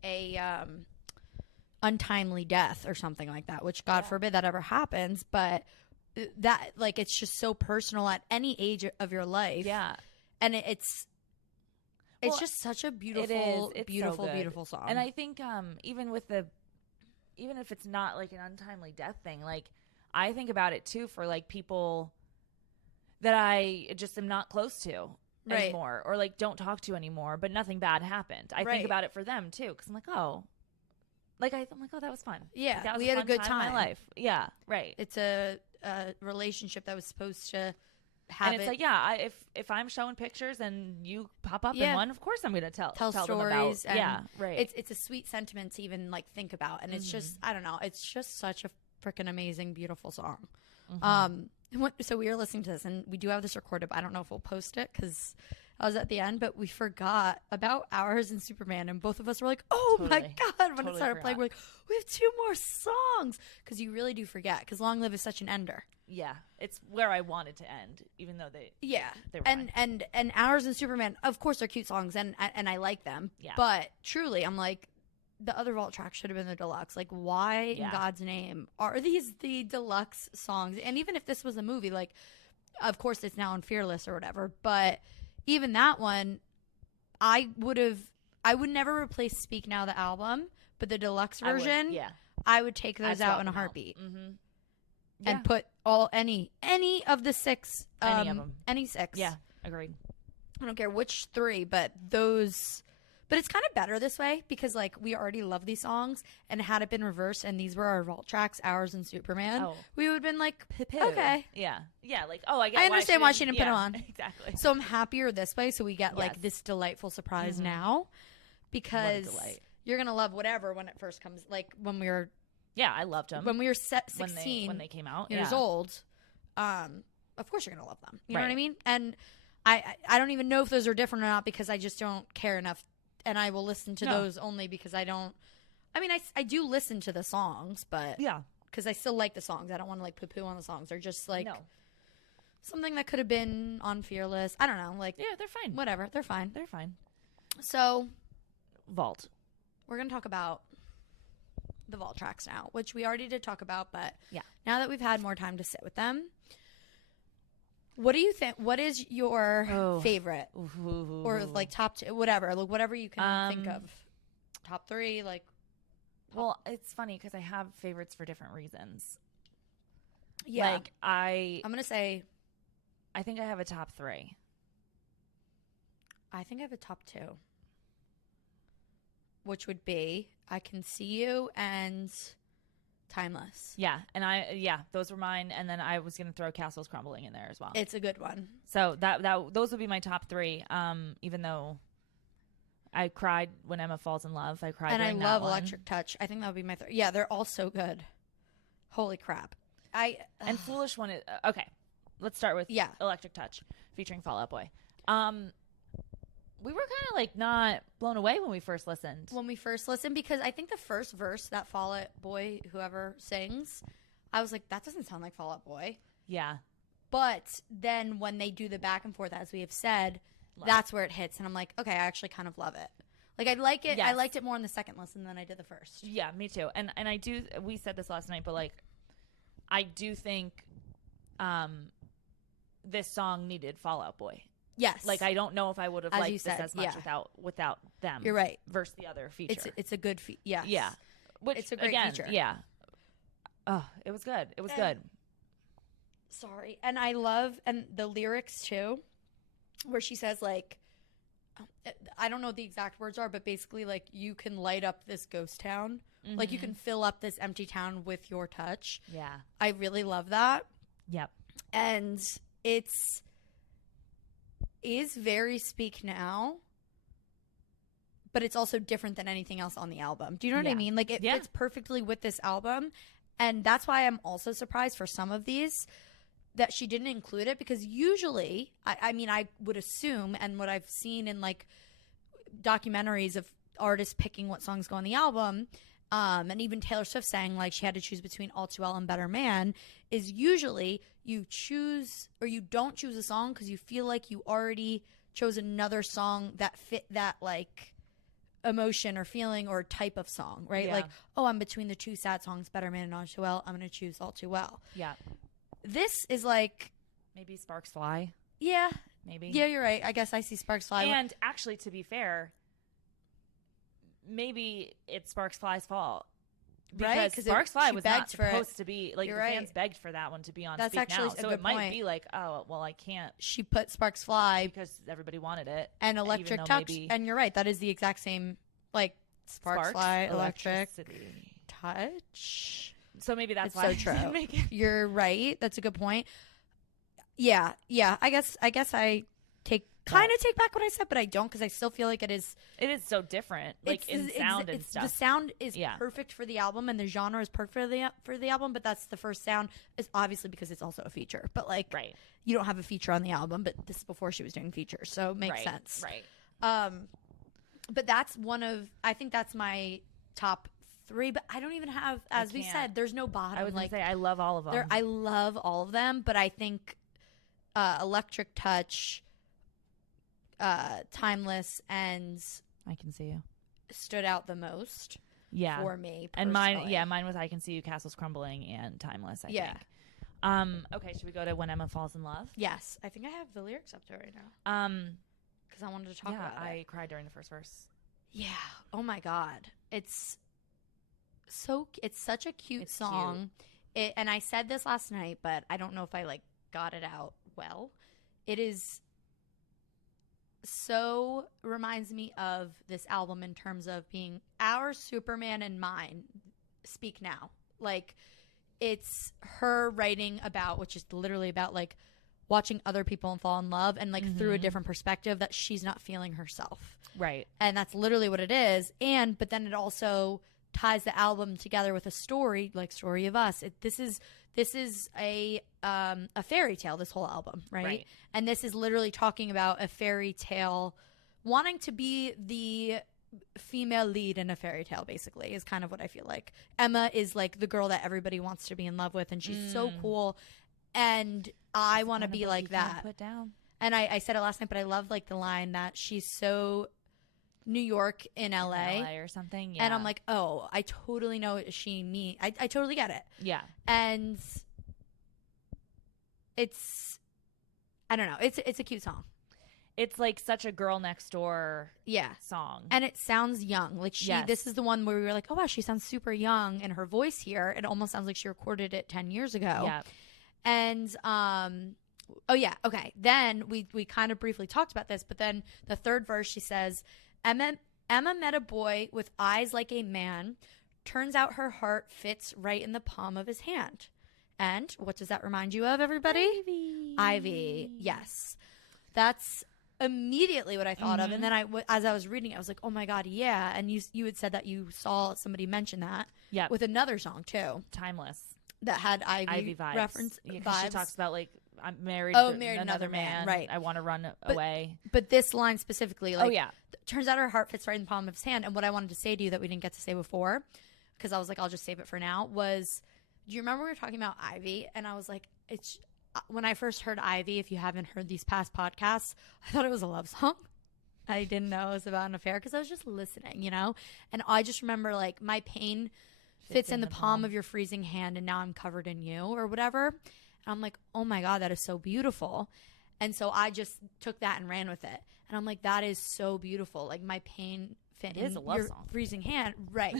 a untimely death or something like that, which God forbid that ever happens. But that, like, it's just so personal at any age of your life. Yeah. And it's just such a beautiful, beautiful, so beautiful song. And I think even if it's not like an untimely death thing, like I think about it too for like people that I just am not close to anymore or like don't talk to anymore, but nothing bad happened. I think about it for them too because I'm like, oh, that was fun. Yeah, like, that was we had a good time in my life. Yeah, right. It's a relationship that was supposed to have and it's like, yeah, if I'm showing pictures and you pop up in one, of course I'm going to tell stories. Them about, and right. It's a sweet sentiment to even like think about, and it's just I don't know, it's just such a freaking amazing, beautiful song. So we were listening to this, and we do have this recorded, but I don't know if we'll post it because I was at the end, but we forgot about Hours and Superman, and both of us were like, oh my God, when it started playing, we're like, we have 2 more songs, because you really do forget, because Long Live is such an ender. Yeah, it's where I wanted to end, even though they were and Hours and Superman, of course, they're cute songs, and I like them, but truly, I'm like, the other vault track should have been the deluxe. Like, why in God's name are these the deluxe songs? And even if this was a movie, like, of course it's now on Fearless or whatever, but even that one, I would never replace Speak Now the album, but the deluxe version, I would take those out in a heartbeat. And put any of the 6, any of them, any 6. Yeah, agreed. I don't care which 3, but those. But it's kind of better this way because, like, we already love these songs, and had it been reversed and these were our vault tracks, Ours and Superman, we would have been like, okay. Yeah. Yeah, like, oh, I get I understand why she didn't put it on. Exactly. So I'm happier this way, so we get, like, this delightful surprise now because you're going to love whatever when it first comes. Like, when we were... Yeah, I loved them. When we were 16 when they came out. years old, of course you're going to love them. You know what I mean? And I don't even know if those are different or not because I just don't care enough. And I will listen to those only because I don't. I mean, I do listen to the songs, but because I still like the songs. I don't want to like poo-poo on the songs. They're just like something that could have been on Fearless. I don't know. Like they're fine. Whatever, they're fine. They're fine. So, Vault. We're gonna talk about the vault tracks now, which we already did talk about, but now that we've had more time to sit with them. What do you think? What is your favorite, or like top two, whatever, like whatever you can think of, top three, like. Well, it's funny because I have favorites for different reasons. Yeah, like I'm gonna say, I think I have a top three. I think I have a top two, which would be I Can See You and Timeless. Yeah, and those were mine, and then I was going to throw Castles Crumbling in there as well. It's a good one. So those would be my top three. Even though I cried when Emma Falls in Love, I cried. And I love that one. Electric Touch. I think that would be my third. Yeah, they're all so good. Holy crap! And Foolish one is okay. Let's start with Electric Touch featuring Fall Out Boy. We were kind of like not blown away when we first listened. Because I think the first verse that Fall Out Boy, whoever sings, I was like, that doesn't sound like Fall Out Boy. Yeah. But then when they do the back and forth, as we have said, that's where it hits. And I'm like, okay, I actually kind of love it. Like, I like it. Yes. I liked it more in the second listen than I did the first. Yeah, me too. And I do, we said this last night, but like, I do think this song needed Fall Out Boy. Yes. Like, I don't know if I would have liked this as much without them. You're right. Versus the other feature. It's a good feature. Yes. Yeah. Which, it's a great feature. Yeah. Oh, it was good. It was good. Sorry. And I love, and the lyrics too, where she says, like, I don't know what the exact words are, but basically, like, you can light up this ghost town. Mm-hmm. Like, you can fill up this empty town with your touch. Yeah. I really love that. Yep. And is very Speak Now, but it's also different than anything else on the album. Do you know what I mean? Like, it fits perfectly with this album, and that's why I'm also surprised for some of these that she didn't include it, because usually, I mean, I would assume, and what I've seen in, like, documentaries of artists picking what songs go on the album, and even Taylor Swift saying, like, she had to choose between All Too Well and Better Man, is usually you choose or you don't choose a song because you feel like you already chose another song that fit that, like, emotion or feeling or type of song, right? Like, oh, I'm between the two sad songs, Better Man and All Too Well. I'm going to choose All Too Well. Yeah. This is like... Maybe Sparks Fly. Yeah. Maybe. Yeah, you're right. I guess I see Sparks Fly. And actually, to be fair, maybe it's Sparks Fly's fault. Because Sparks Fly was not supposed to be, like, the fans begged for that one to be on Speak Now. So it might be like, oh, well, I can't. She put Sparks Fly. Because everybody wanted it. And Electric Touch. And you're right. That is the exact same, like, Sparks Fly, Electric Touch. So maybe that's it's why so true. You're right. That's a good point. Yeah. I guess I kind of take back what I said, but I don't, because I still feel like it is so different, like, in sound and stuff. The sound is perfect for the album, and the genre is perfect for the album, but that's the first sound, is obviously because it's also a feature. But, like, you don't have a feature on the album, but this is before she was doing features, so it makes sense. Right. But that's I think that's my top three, but I don't even have, as we said, there's no bottom. I would say I love all of them. I love all of them, but I think Electric Touch, Timeless, and I Can See You stood out the most for me personally. And mine was I Can See You, Castles Crumbling, and Timeless, I think. Okay, should we go to When Emma Falls in Love? Yes. I think I have the lyrics up there right now. Because I wanted to talk about it. I cried during the first verse. Yeah. Oh my God. It's such a cute song. And I said this last night, but I don't know if I, like, got it out well. It is so reminds me of this album in terms of being our Superman and mine. Speak Now. Like, it's her writing about, which is literally about like watching other people fall in love and like through a different perspective that she's not feeling herself. Right. And that's literally what it is. But then it also ties the album together with a story, like Story of Us. This is a fairy tale, this whole album, right? And this is literally talking about a fairy tale, wanting to be the female lead in a fairy tale, basically, is kind of what I feel like. Emma is like the girl that everybody wants to be in love with, and she's so cool, and I want to be like that. Put down. And I said it last night, but I love like the line that she's so New York in LA or something. Yeah. And I'm like, oh, I totally know what she means. I totally get it. Yeah. And it's, I don't know. It's a cute song. It's like such a girl next door song. And it sounds young. Like this is the one where we were like, oh wow, she sounds super young in her voice here. It almost sounds like she recorded it 10 years ago. Yeah. And oh yeah, okay. Then we kind of briefly talked about this, but then the third verse she says, Emma met a boy with eyes like a man. Turns out her heart fits right in the palm of his hand. And what does that remind you of, everybody? Ivy. Yes. That's immediately what I thought of. And then as I was reading it, I was like, oh my God, yeah. And you had said that you saw somebody mention that with another song too. Timeless. That had Ivy vibes. Reference. Yeah, vibes. She talks about like, I'm married, married another man. Right. I want to run away. But this line specifically, like, yeah. Turns out her heart fits right in the palm of his hand. And what I wanted to say to you that we didn't get to say before, because I was like, I'll just save it for now, was, do you remember we were talking about Ivy? And I was like, when I first heard Ivy, if you haven't heard these past podcasts, I thought it was a love song. I didn't know it was about an affair because I was just listening, you know? And I just remember, like, my pain fits in the palm of your freezing hand and now I'm covered in you or whatever. And I'm like, oh my God, that is so beautiful. And so I just took that and ran with it. And I'm like, that is so beautiful. Like, my pain fit in your freezing hand. Right.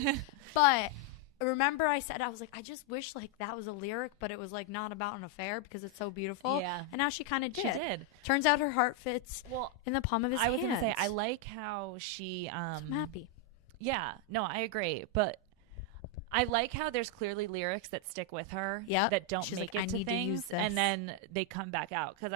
But remember I said, I was like, I just wish like that was a lyric, but it was like not about an affair because it's so beautiful. Yeah. And now she kind of did. She did. Turns out her heart fits in the palm of his hand. I was going to say, I like how she... I'm happy. Yeah. No, I agree. But I like how there's clearly lyrics that stick with her that don't make it to things. And then they come back out. Because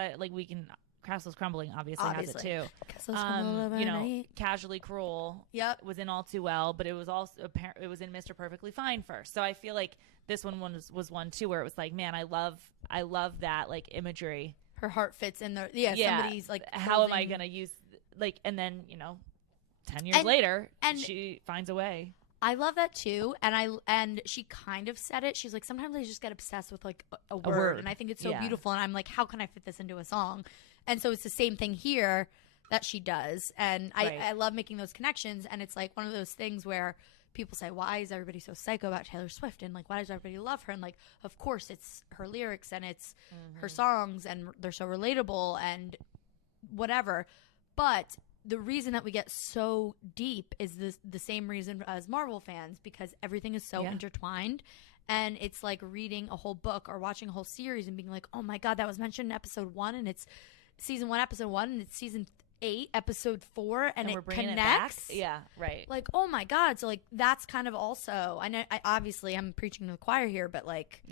Castle's Crumbling obviously has it too. Castle's Crumbling, you know, Casually Cruel was in All Too Well, but it was also it was in Mr. Perfectly Fine first. So I feel like this one was one too where it was like, man, I love that like imagery. Her heart fits in there. Somebody's like, how am I gonna use like, and then 10 years later, she finds a way. I love that too, and she kind of said it. She's like, sometimes I just get obsessed with like a word, and I think it's so beautiful. And I'm like, how can I fit this into a song? And so it's the same thing here that she does, and I love making those connections. And it's like one of those things where people say, why is everybody so psycho about Taylor Swift? And like, why does everybody love her? And like, of course, it's her lyrics and it's her songs, and they're so relatable and whatever. But the reason that we get so deep is the same reason as Marvel fans, because everything is so intertwined. And it's like reading a whole book or watching a whole series and being like, oh my God, that was mentioned in episode 1 and it's season 1, episode 1, and it's season 8, episode 4, and it connects. Yeah, right. Like, oh my God. So like, that's kind of also, I know, obviously I'm preaching to the choir here, but like,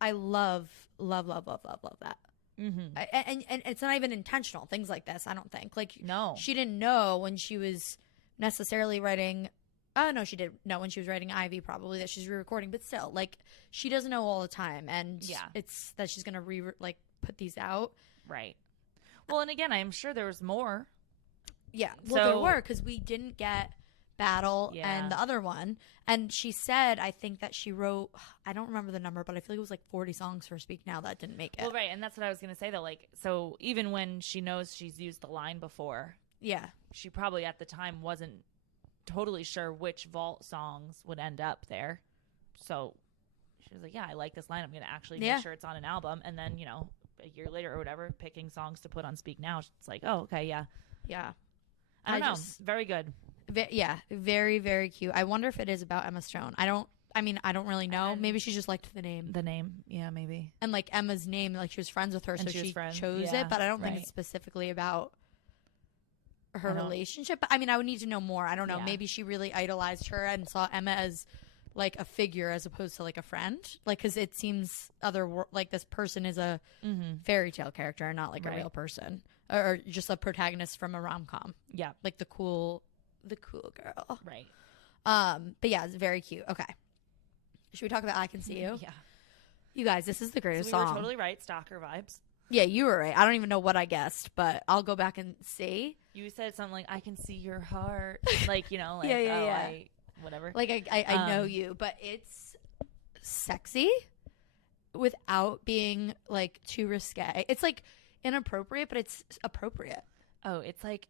I love that. Mm-hmm. And it's not even intentional, things like this, I don't think. Like, no, she didn't know when she was necessarily writing. Oh no, she did know when she was writing Ivy, probably, that she's re-recording, but still, like, she doesn't know all the time, and it's that she's gonna put these out, right? Well, and again, I'm sure there was more. Yeah, well, there were, because we didn't get Battle and the other one. And she said, I think that she wrote, I don't remember the number, but I feel like it was like 40 songs for Speak Now that didn't make it. Well, right, and that's what I was going to say, though. Like, so even when she knows she's used the line before, she probably at the time wasn't totally sure which Vault songs would end up there. So she was like, yeah, I like this line. I'm going to actually make sure it's on an album. And then, a year later or whatever, picking songs to put on Speak Now, it's like, oh, okay, yeah. I don't know. Very good. Yeah, very, very cute. I wonder if it is about Emma Stone. I I mean, I don't really know. Maybe she just liked the name. The name, yeah, maybe. And like Emma's name, like she was friends with her, so she chose it. But I don't think it's specifically about her relationship. But I mean, I would need to know more. I don't know. Maybe she really idolized her and saw Emma as like a figure as opposed to like a friend. Like, because it seems like this person is a fairy tale character and not like a real person or just a protagonist from a rom-com. Yeah, like the cool girl. Right. But yeah, it's very cute. Okay. Should we talk about I Can See You? Yeah. You guys, this is the greatest song. We were totally right. Stalker vibes. Yeah, you were right. I don't even know what I guessed, but I'll go back and see. You said something like, I can see your heart. Like, you know, like, yeah. Whatever. Like, I know you, but it's sexy without being, like, too risque. It's, like, inappropriate, but it's appropriate. Oh, it's like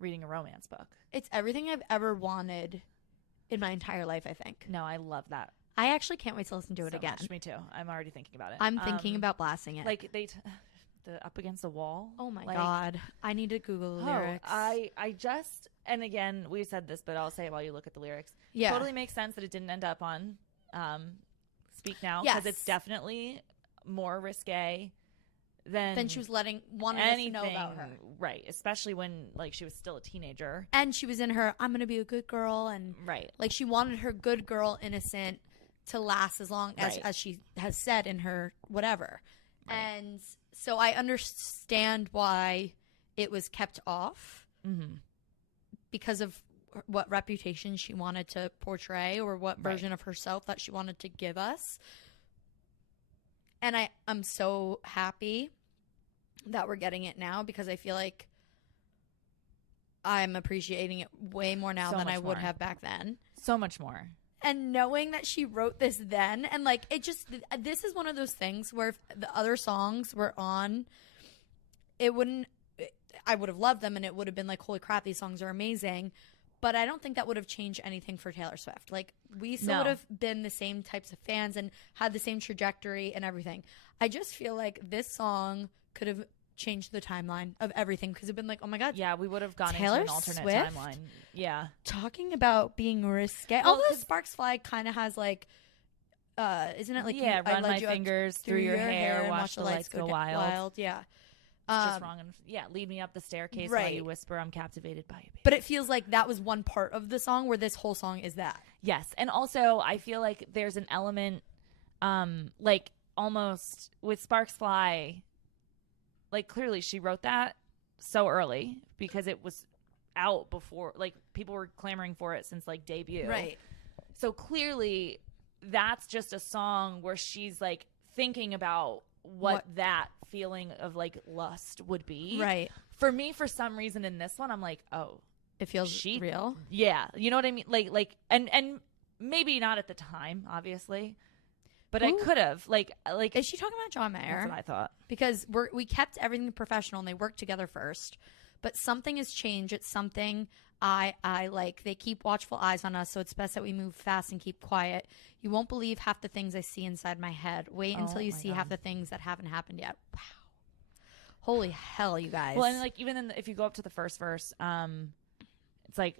reading a romance book. It's everything I've ever wanted in my entire life, I think. No, I love that. I actually can't wait to listen to it again. Much. Me too. I'm already thinking about it. I'm thinking about blasting it. Like the Up Against the Wall. Oh my God. I need to Google the lyrics. I just, and again, we said this, but I'll say it while you look at the lyrics. Yeah. Totally makes sense that it didn't end up on Speak Now. Because it's definitely more risque than she was wanting us to know about her. Right. Especially when like she was still a teenager. And she was in her, I'm going to be a good girl. And like she wanted her good girl innocent to last as long as she has said in her whatever. Right. And so I understand why it was kept off because of what reputation she wanted to portray or what version of herself that she wanted to give us. And I'm so happy that we're getting it now because I feel like I'm appreciating it way more now than I would have back then. So much more. And knowing that she wrote this then, and like it just, this is one of those things where if the other songs were on, I would have loved them and it would have been like, holy crap, these songs are amazing. But I don't think that would have changed anything for Taylor Swift. Like we still would have been the same types of fans and had the same trajectory and everything. I just feel like this song could have changed the timeline of everything because it'd been like, oh my God. Yeah, we would have gone Taylor into an alternate Swift? timeline. Yeah. Talking about being risque. Although Sparks Fly kind of has like, isn't it like, run my fingers through your hair, watch the lights go wild. Yeah. It's just wrong. Lead me up the staircase while you whisper, I'm captivated by you, baby. But it feels like that was one part of the song where this whole song is that. Yes. And also, I feel like there's an element, like almost with Sparks Fly, like clearly she wrote that so early because it was out before, like people were clamoring for it since like debut. Right. So clearly that's just a song where she's like thinking about what that feeling of like lust would be. Right. For me, for some reason in this one, I'm like, oh, it feels real. Yeah. You know what I mean? Like, and maybe not at the time, obviously, but I could have like, is she talking about John Mayer? That's what I thought. Because we kept everything professional and they worked together first, but something has changed. It's something I like. They keep watchful eyes on us, so it's best that we move fast and keep quiet. You won't believe half the things I see inside my head. Wait until you see half the things that haven't happened yet. Wow. Holy hell, you guys. Well, and like even if you go up to the first verse, it's like,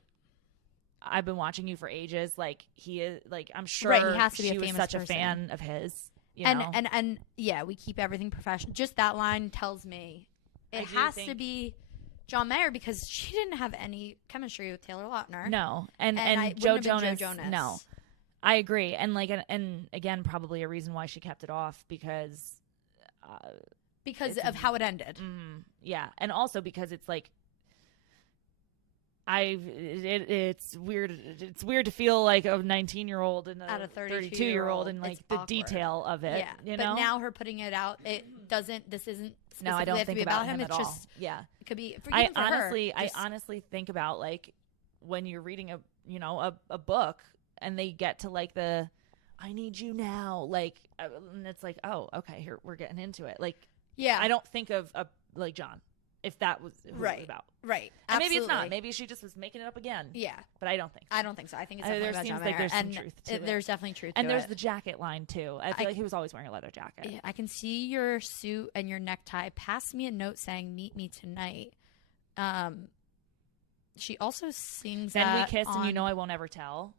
I've been watching you for ages. Like he is like, I'm sure he has to be she a was famous such person. a fan of his. And yeah, we keep everything professional. Just that line tells me it has to be John Mayer because she didn't have any chemistry with Taylor Lautner. No, and Joe Jonas. No, I agree. And like, and again, probably a reason why she kept it off because of how it ended. Yeah, and also because it's like, it's weird. It's weird to feel like a 19-year-old and a 32-year-old and like the detail of it. Yeah, but now her putting it out, it doesn't. This isn't. No, I don't think about him at all. Just, yeah, it could be. I honestly think about like when you're reading a book and they get to like the I need you now, like, and it's like, oh, okay, here we're getting into it. Like, yeah, I don't think of like John. If that was who it was about. Right. And maybe it's not. Maybe she just was making it up again. Yeah. But I don't think so. I don't think so. I think it's definitely about John Mayer. There's some truth to it. There's definitely truth and to it. there's the jacket line, too. I feel like he was always wearing a leather jacket. Yeah, I can see your suit and your necktie. Pass me a note saying, meet me tonight. She also sings Then that we kiss and you know I won't ever tell.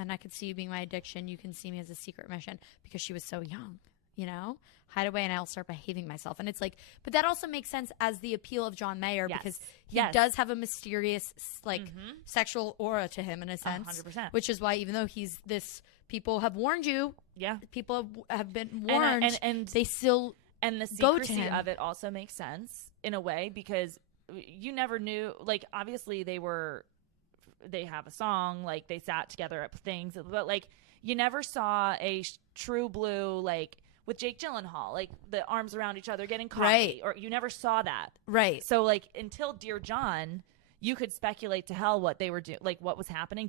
and I could see you being my addiction. You can see me as a secret mission, because she was so young, you know? Hide away and I'll start behaving myself. And it's like, but that also makes sense as the appeal of John Mayer, because he does have a mysterious, like, sexual aura to him in a sense. 100%. Which is why, even though he's this, people have warned you. Yeah. People have been warned. And they still and the go to secrecy him. of it also makes sense in a way, because you never knew, like, obviously they have a song, like, they sat together at things, but, like, you never saw a true blue, like, with Jake Gyllenhaal, like, the arms around each other getting coffee, right. or you never saw that. Right. So, like, until Dear John, you could speculate to hell what they were doing, like, what was happening.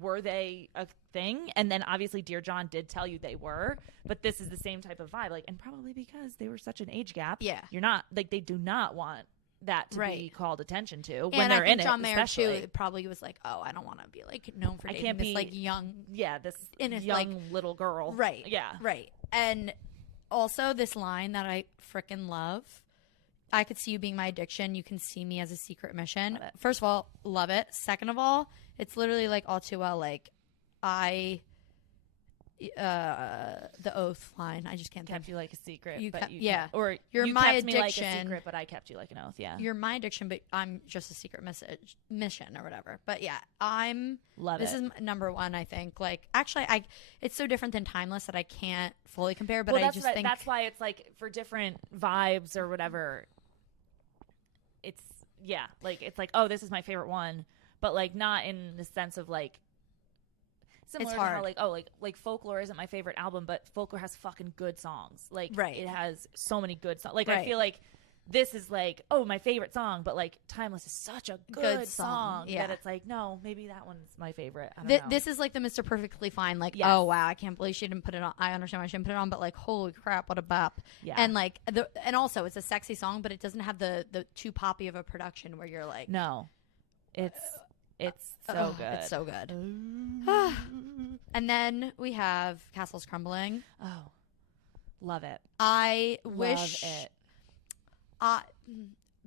Were they a thing? And then obviously Dear John did tell you they were, but this is the same type of vibe, like, and probably because they were such an age gap. Yeah. You're not, like, they do not want that to be called attention to when and they're I think in John it. Mayer Especially. too probably was like, oh, I don't want to be, like, known for dating this, like, young, this innocent, young, like, little girl. Right. Yeah. Right. And also this line that I freaking love. I could see you being my addiction. You can see me as a secret mission. First of all, love it. Second of all, it's literally, like, all too well, like, the oath line. I just can't Kept think. you like a secret. Yeah. Or you're you my kept addiction. me like a secret, but I kept you like an oath. Yeah. You're my addiction, but I'm just a secret mission or whatever. But yeah, this is number one, I think. Like, actually, it's so different than Timeless that I can't fully compare, but I just think that's why it's like for different vibes or whatever. It's like, oh, this is my favorite one, but, like, not in the sense of, like, similar it's to hard. how, like Folklore isn't my favorite album, but Folklore has fucking good songs. Like, right. It has so many good songs. Like, right. I feel like this is, like, oh, my favorite song, but, like, Timeless is such a good song that it's like, no, maybe that one's my favorite. I don't know. This is like the Mr. Perfectly Fine. Like, yes. Oh, wow, I can't believe she didn't put it on. I understand why she didn't put it on, but, like, holy crap, what a bop. Yeah. And, like, and also, it's a sexy song, but it doesn't have the too poppy of a production where you're like. No. It's so good. It's so good. And then we have Castles Crumbling. Oh, love it. I love wish it.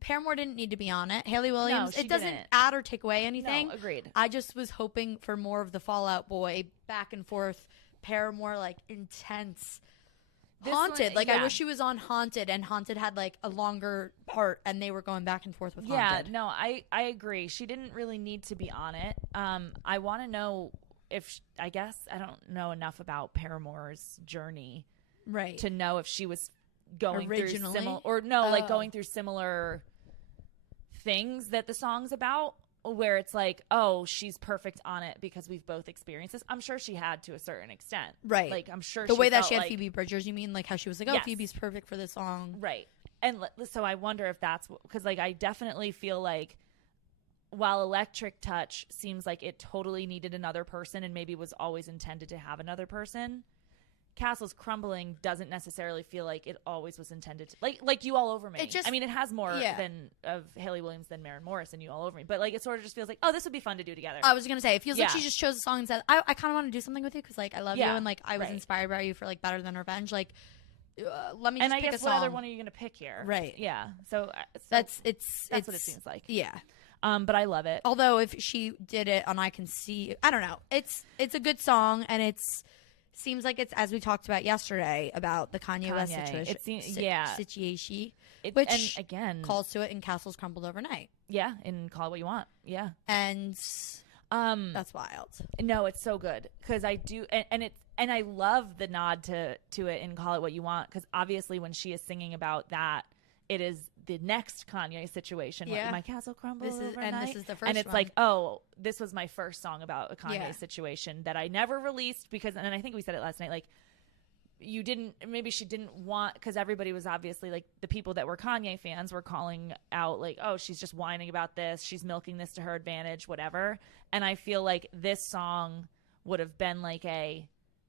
Paramore didn't need to be on it. Haley Williams, No, it doesn't add or take away anything. No, agreed. I just was hoping for more of the Fall Out Boy back and forth Paramore, like, intense. Haunted. Like, I wish she was on Haunted, and Haunted had, like, a longer part, and they were going back and forth with Haunted. Yeah, no, I agree. She didn't really need to be on it. I want to know if, I guess, I don't know enough about Paramore's journey. Right. To know if she was going originally through similar, or no, like, going through similar things that the song's about, where it's like, oh, she's perfect on it because we've both experienced this. I'm sure she had to a certain extent. Right. Like, I'm sure the way that felt she had like, Phoebe Bridgers, you mean? Like, how she was like, oh, yes. Phoebe's perfect for this song. Right. And so I wonder if that's, because, like, I definitely feel like while Electric Touch seems like it totally needed another person and maybe was always intended to have another person, Castles Crumbling doesn't necessarily feel like it always was intended to, like You All Over Me. I mean, it has more of Haley Williams than Maren Morris and You All Over Me, but, like, it sort of just feels like, oh, this would be fun to do together. I was gonna say, it feels like she just chose a song and said, I kind of want to do something with you because, like, I love you, and, like, I was inspired by you for, like, Better Than Revenge. Like, let me just pick a song. What other one are you gonna pick here? Right. Yeah. So that's what it seems like. Yeah. But I love it. Although if she did it on I Can See, I don't know. It's a good song, and seems like it's, as we talked about yesterday, about the Kanye West situation. Which, and again, calls to it in Castles Crumbled Overnight. Yeah, and Call It What You Want. Yeah. And that's wild. No, it's so good because I do, and I love the nod to it in Call It What You Want, because obviously when she is singing about that, it is the next Kanye situation. Yeah. Like, my castle crumbles overnight. And this is the first and it's one. like, oh, this was my first song about a Kanye situation that I never released because, and I think we said it last night, like, maybe she didn't want, because everybody was obviously, like, the people that were Kanye fans were calling out, like, oh, she's just whining about this, she's milking this to her advantage, whatever. And I feel like this song would have been like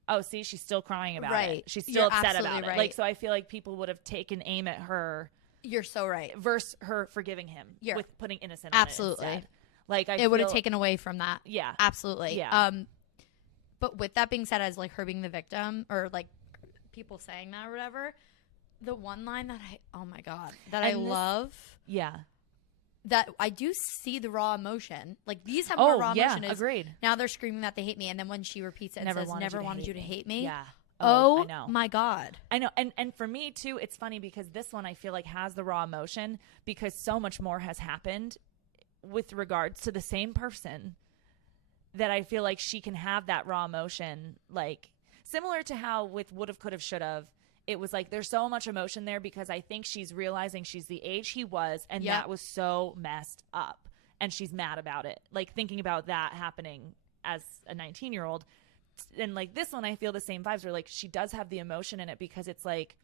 oh, see, she's still crying about it. She's still upset about it. Like, so I feel like people would have taken aim at her. You're so right. Versus her forgiving him with putting innocent absolutely on it instead. Like, it would have taken away from that. Yeah. Absolutely. Yeah. But with that being said, as, like, her being the victim, or, like, people saying that or whatever, the one line that I love. Yeah. that I do see the raw emotion. Like these have more raw emotion. Agreed. Now they're screaming that they hate me, and then when she repeats it and says, "Never wanted you to hate me." Yeah. Oh, I know. my God. I know. And for me too, it's funny because this one I feel like has the raw emotion because so much more has happened with regards to the same person that I feel like she can have that raw emotion, like similar to how with would've, could've, should've, it was like there's so much emotion there because I think she's realizing she's the age he was, and that was so messed up, and she's mad about it. Like thinking about that happening as a 19-year-old, and like this one, I feel the same vibes where like she does have the emotion in it because it's like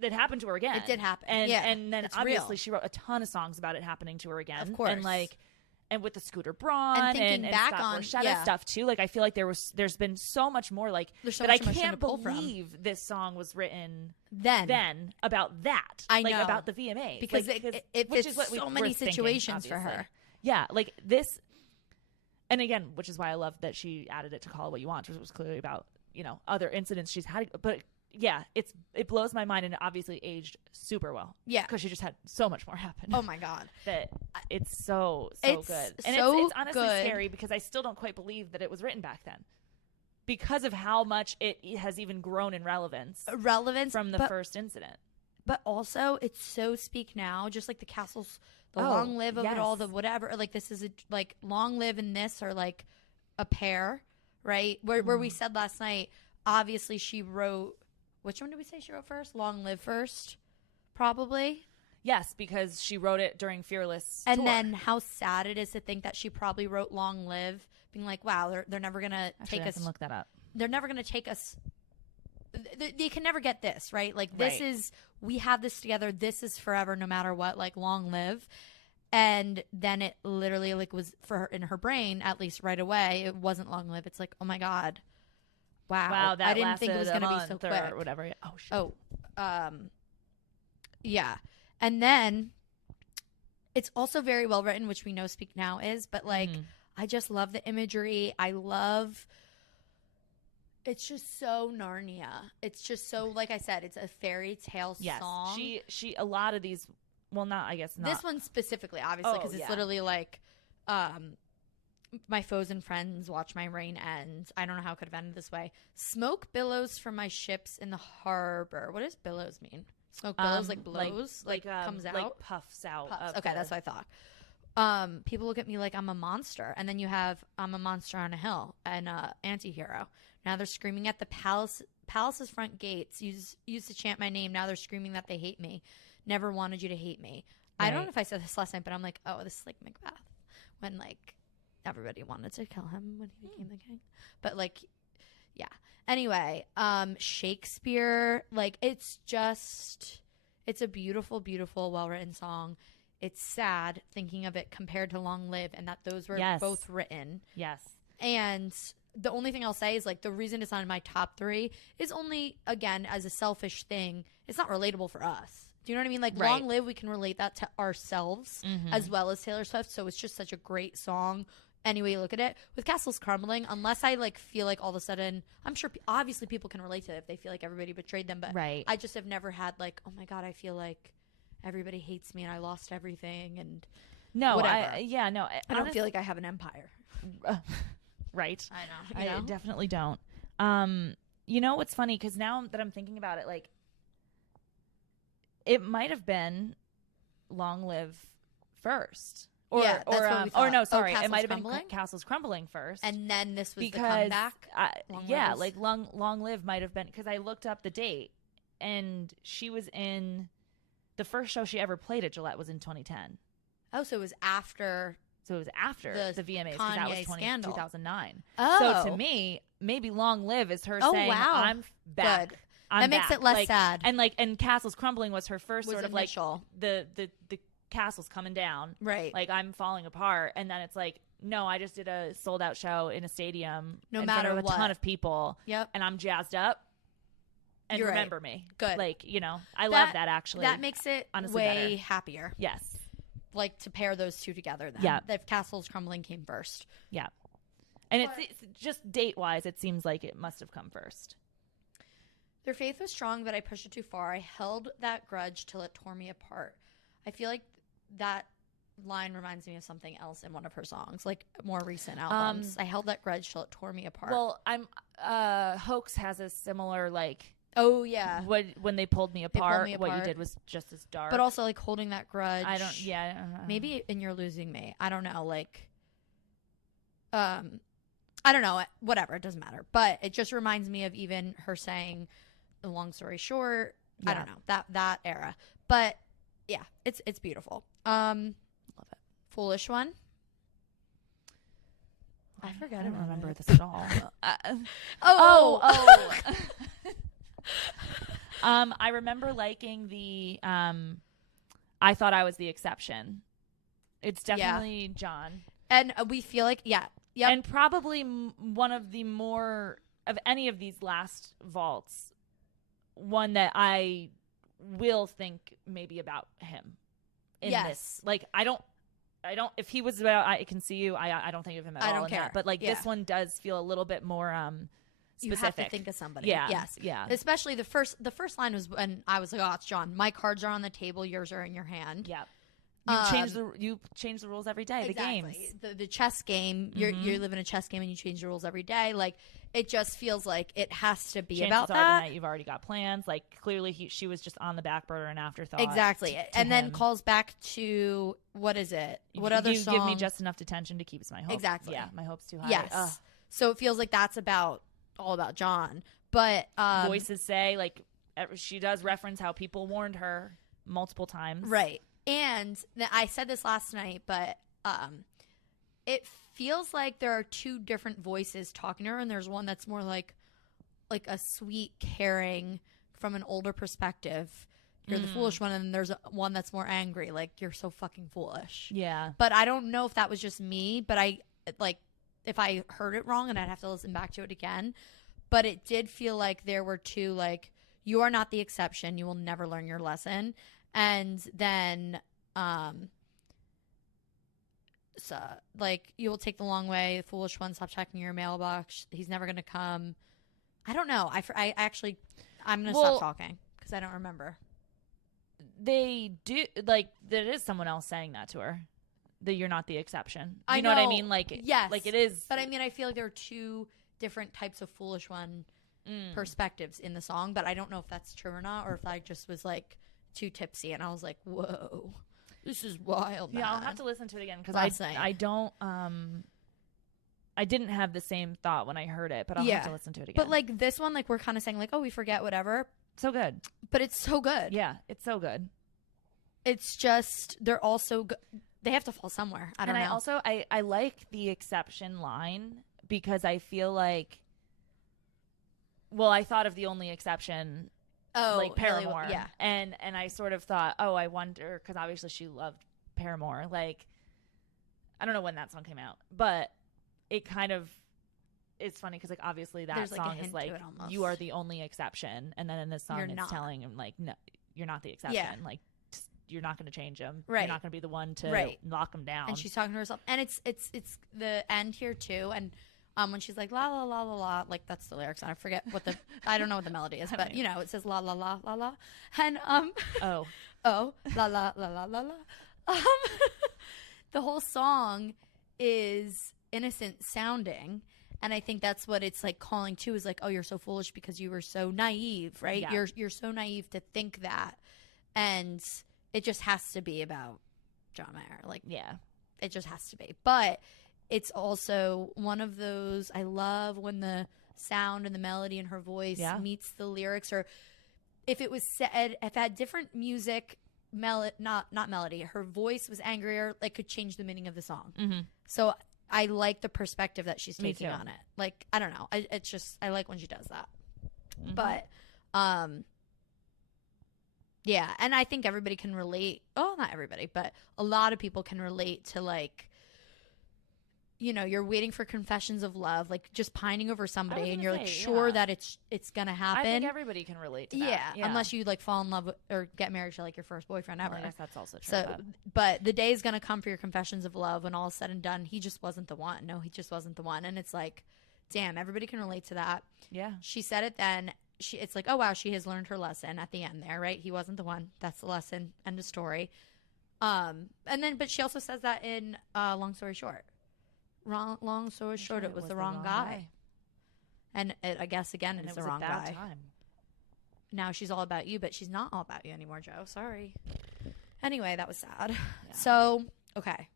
that happened to her again. It did happen, and then obviously real. she wrote a ton of songs about it happening to her again, of course, and like. And with the Scooter Braun and thinking back Scott on Borchetta stuff too, like I feel like there's been so much more like so that. Much I can't believe this song was written then about that. I know about the VMAs because like, it which fits is what so many situations thinking, for her. Yeah, like this, and again, which is why I love that she added it to Call It What You Want, which was clearly about other incidents she's had, but. Yeah, it blows my mind, and it obviously aged super well. Yeah, because she just had so much more happen. Oh my God, that it's so it's good, and so it's honestly good. Scary because I still don't quite believe that it was written back then, because of how much it has even grown in relevance from the first incident. But also, it's so speak now, just like the Castles, the long live of it all, the whatever. Like this is like long live in this, or like a pair, right? Where we said last night, obviously she wrote. Which one did we say she wrote first? Long Live first, probably. Yes, because she wrote it during Fearless and tour. Then how sad it is to think that she probably wrote Long Live, being like, wow, they're never going to take us. I can look that up. They're never going to take us. They can never get this, right? Like, this is, we have this together. This is forever, no matter what, like, Long Live. And then it literally, like, was for her, in her brain, at least right away, it wasn't Long Live. It's like, oh my God. Wow, that I didn't think it was going to be so quick. Or whatever. Oh, shit. Yeah. And then it's also very well written, which we know Speak Now is, but like, I just love the imagery. It's just so Narnia. It's just so, like I said, it's a fairy tale song. She, a lot of these, well, not, I guess not. This one specifically, obviously, because it's literally like, my foes and friends watch my reign end. I don't know how it could have ended this way. Smoke billows from my ships in the harbor. What does billows mean? Smoke billows, like blows, like comes out, like puffs out. Okay, that's what I thought. People look at me like I'm a monster, and then you have I'm a monster on a hill and anti-hero. Now they're screaming at the palace's front gates. Used to chant my name. Now they're screaming that they hate me. Never wanted you to hate me. Right. I don't know if I said this last night, but I'm like, oh, this is like Macbeth when like. Everybody wanted to kill him when he became the king. But, like, yeah. Anyway, Shakespeare, like, it's a beautiful, beautiful, well-written song. It's sad thinking of it compared to Long Live and that those were both written. Yes. And the only thing I'll say is, like, the reason it's on my top 3 is only, again, as a selfish thing, it's not relatable for us. Do you know what I mean? Like, Long Live, we can relate that to ourselves as well as Taylor Swift. So it's just such a great song. Any way you look at it. With Castles Crumbling, unless I like feel like all of a sudden, I'm sure obviously people can relate to it if they feel like everybody betrayed them, but I just have never had like, oh my God, I feel like everybody hates me and I lost everything and whatever. I don't feel like I have an empire. Right. I know. I definitely don't. You know what's funny? Because now that I'm thinking about it, like it might have been Long Live first. Or no, sorry. It might have been Castles Crumbling first. And then this was the comeback? Like Long Live might have been, because I looked up the date, and she was in, the first show she ever played at Gillette was in 2010. Oh, so it was after. So it was after the VMAs, because that was 2009. Oh. So to me, maybe Long Live is her saying, wow. I'm back. Good. That makes it less sad. And Castles Crumbling was her first sort of initial. Like the castle's coming down, right? Like I'm falling apart, and then it's like, no, I just did a sold out show in a stadium, no in matter front of a ton of people, and I'm jazzed up, and you're remember me, good. Like I love that actually. That makes it honestly way better. Happier. Yes, like to pair those two together. Then, if Castles Crumbling came first, and it's just date wise, it seems like it must have come first. Their faith was strong, but I pushed it too far. I held that grudge till it tore me apart. I feel like that line reminds me of something else in one of her songs, like more recent albums. I held that grudge till it tore me apart. Well, Hoax has a similar like. Oh yeah. When they pulled me apart, what you did was just as dark. But also like holding that grudge. I don't. Yeah. Maybe in You're Losing Me. I don't know. Like. I don't know. Whatever. It doesn't matter. But it just reminds me of even her saying, "The long story short." Yeah. I don't know that era. But yeah, it's beautiful. Love it. Foolish one. I forgot. I don't remember this at all. I remember liking the I thought I was the exception. It's definitely John. And we feel like, yeah. Yep. And probably one of the more of any of these last vaults, one that I will think maybe about him in this. Like, I don't, if he was about I Can See You, I don't think of him at all. I don't care. That. But like this one does feel a little bit more specific. You have to think of somebody. Yeah. Yes. Yeah. Especially the first line was when I was like, oh, it's John. My cards are on the table. Yours are in your hand. Yeah. You change the rules every day. Exactly. The games, the chess game. You live in a chess game and you change the rules every day. Like it just feels like it has to be Chances about are that. Tonight you've already got plans. Like clearly she was just on the back burner, an afterthought. Exactly. And then calls back to what is it? What other song? You give me just enough attention to keep my hopes. Exactly. Yeah, my hopes too high. Yes. Ugh. So it feels like that's all about John. But voices say like she does reference how people warned her multiple times. Right. And I said this last night, but it feels like there are two different voices talking to her, and there's one that's more like a sweet, caring from an older perspective. You're the foolish one, and there's one that's more angry, like you're so fucking foolish. Yeah. But I don't know if that was just me, but I like if I heard it wrong, and I'd have to listen back to it again. But it did feel like there were two, like, you are not the exception. You will never learn your lesson. And then, so, like, you will take the long way. The foolish one, stop checking your mailbox. He's never going to come. I don't know. I actually, I'm going to stop talking because I don't remember. They do, like, there is someone else saying that to her. That you're not the exception. I know what I mean? Like, yes. Like, it is. But I mean, I feel like there are two different types of foolish one perspectives in the song, but I don't know if that's true or not, or if I just was like too tipsy and I was like, whoa, this is wild, man. Yeah, I'll have to listen to it again because I don't I didn't have the same thought when I heard it, but I'll have to listen to it again. But like this one, like we're kind of saying like, oh, we forget whatever. So good. But it's so good. Yeah, it's so good. It's just they're all so good. They have to fall somewhere. I don't know. I like the exception line because I feel like, well, I thought of the only exception, like Paramore, yeah, and I sort of thought, oh, I wonder, because obviously she loved Paramore. Like, I don't know when that song came out, but it kind of, it's funny because like obviously that there's song like is like you are the only exception, and then in this song it's telling him like, no, you're not the exception. Yeah. Like, you're not going to change him. Right. You're not going to be the one to knock him down. And she's talking to herself. And it's the end here too. And when she's like la la la la la, like that's the lyrics. And I forget what I don't know what the melody is, but you know it says la la la la la. And oh la la la la la la. The whole song is innocent sounding. And I think that's what it's like calling to is like, oh, you're so foolish because you were so naive, right? Yeah. You're so naive to think that. And it just has to be about John Mayer. Like, yeah, it just has to be. But it's also one of those, I love when the sound and the melody in her voice meets the lyrics. Or if it was said, if it had different music, not melody, her voice was angrier, like could change the meaning of the song. Mm-hmm. So I like the perspective that she's taking on it. Like, I don't know. It's just, I like when she does that. Mm-hmm. But, yeah, and I think everybody can relate. Oh, not everybody, but a lot of people can relate to, like, you know, you're waiting for confessions of love, like just pining over somebody, and you're like sure that it's gonna happen. I think everybody can relate to that. Yeah, unless you like fall in love with, or get married to like your first boyfriend ever. I guess that's also true. So, but the day is gonna come for your confessions of love when all is said and done. He just wasn't the one. No, he just wasn't the one, and it's like, damn, everybody can relate to that. Yeah, she said it then. It's like, oh, wow, she has learned her lesson at the end there, right? He wasn't the one. That's the lesson. End of story. But she also says that in Long Story Short. Long story short, it was the wrong guy. And I guess, again, it's the wrong guy. Time. Now she's all about you, but she's not all about you anymore, Joe. Sorry. Anyway, that was sad. Yeah. So, okay.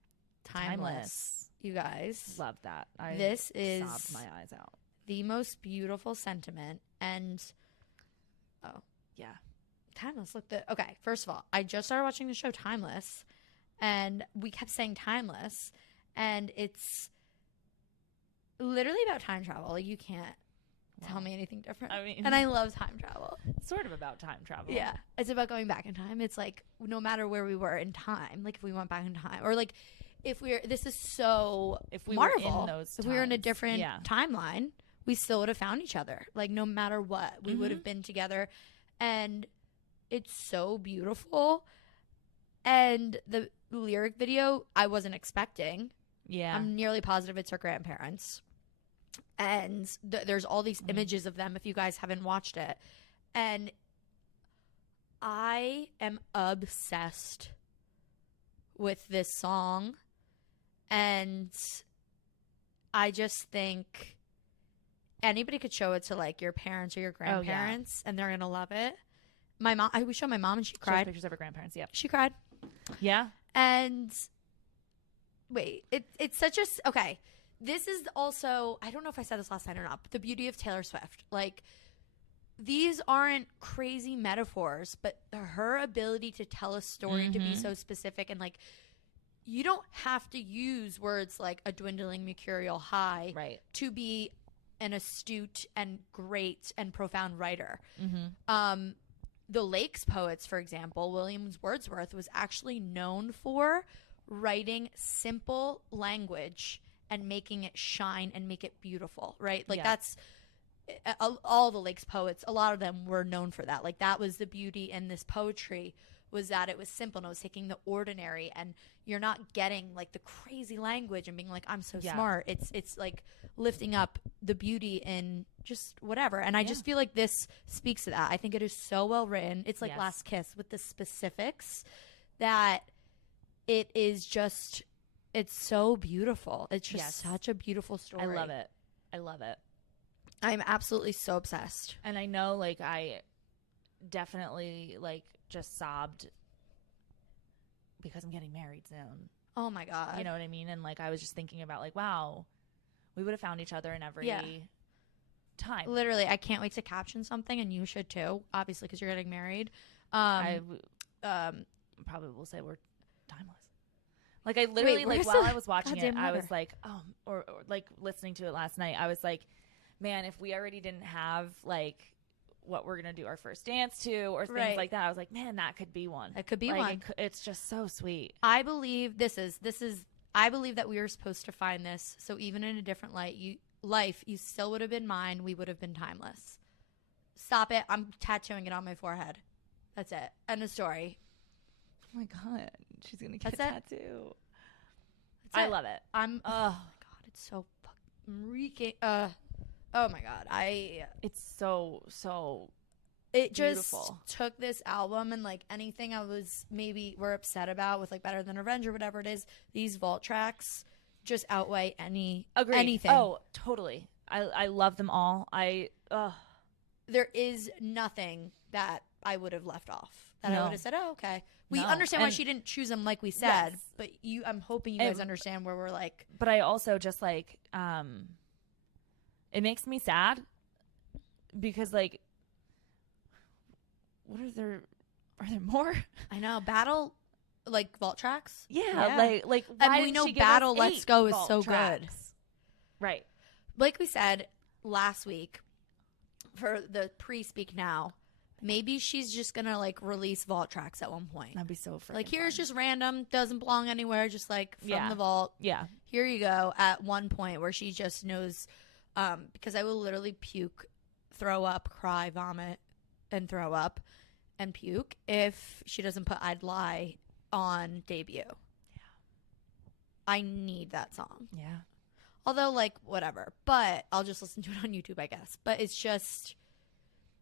Timeless. You guys. Love that. This is sobbed my eyes out. The most beautiful sentiment. And, yeah. Timeless. Look, okay, first of all, I just started watching the show Timeless, and we kept saying Timeless, and it's literally about time travel. Like, you can't tell me anything different. I mean, and I love time travel. It's sort of about time travel. Yeah. It's about going back in time. It's like, no matter where we were in time, like if we went back in time, or like if this is so if we Marvel, were in those times, if we were in a different timeline, we still would have found each other. Like, no matter what, we would have been together. And it's so beautiful. And the lyric video, I wasn't expecting. Yeah. I'm nearly positive it's her grandparents. And there's all these images of them if you guys haven't watched it. And I am obsessed with this song. And I just think anybody could show it to, like, your parents or your grandparents, and they're going to love it. My mom, we showed my mom, and she cried. She pictures of her grandparents, yeah. She cried. Yeah. And wait, it's such a, okay. This is also, I don't know if I said this last night or not, but the beauty of Taylor Swift. Like, these aren't crazy metaphors, but her ability to tell a story to be so specific, and, like, you don't have to use words like a dwindling mercurial high to be an astute and great and profound writer. The Lakes poets, for example, William Wordsworth, was actually known for writing simple language and making it shine and make it beautiful, right? Like, that's all the Lakes poets, a lot of them were known for that. Like, that was the beauty in this poetry, was that it was simple and it was taking the ordinary, and you're not getting, like, the crazy language and being like, I'm so smart. It's like lifting up the beauty in just whatever. And I just feel like this speaks to that. I think it is so well written. It's like Last Kiss with the specifics that it is just, it's so beautiful. It's just such a beautiful story. I love it. I love it. I'm absolutely so obsessed. And I know, like, I definitely, like, just sobbed because I'm getting married soon. Oh my God. You know what I mean? And, like, I was just thinking about, like, wow, we would have found each other in every time. Literally, I can't wait to caption something, and you should too, obviously, because you're getting married. I probably will say we're timeless. Like, I literally, while I was watching it, I was like, or like listening to it last night, I was like, man, if we already didn't have, like, what we're going to do our first dance to or things like that, I was like, man, that could be one. It could be one. It's just so sweet. I believe I believe that we were supposed to find this. So even in a different life, you still would have been mine. We would have been timeless. Stop it. I'm tattooing it on my forehead. That's it. End of story. Oh my God. She's going to get a tattoo. I love it. Oh my God. It's so fucking reeking. Oh my God. It's so it beautiful. Just took this album, and, like, anything I was we're upset about with, like, Better Than Revenge or whatever it is, these vault tracks just outweigh anything. Oh, totally. I love them all. There is nothing that I would have left off. That I would have said, oh, okay. We understand why she didn't choose them, like we said, but I'm hoping you guys understand where we're like. But I also just, like, it makes me sad because, like, are there more? I know. Battle, like, vault tracks? Yeah. Like and we know Battle Let's Go is so good. Right. Like we said last week for the pre-Speak Now, maybe she's just going to, like, release vault tracks at one point. That'd be so freaking Like, here's fun. just random, doesn't belong anywhere, just, like, from the vault. Yeah. Here you go, at one point where she just knows, because I will literally puke, throw up, cry, vomit, and throw up, and puke if she doesn't put I'd Lie on debut. Yeah. I need that song. Yeah. Although, like, whatever. But I'll just listen to it on YouTube, I guess. But it's just.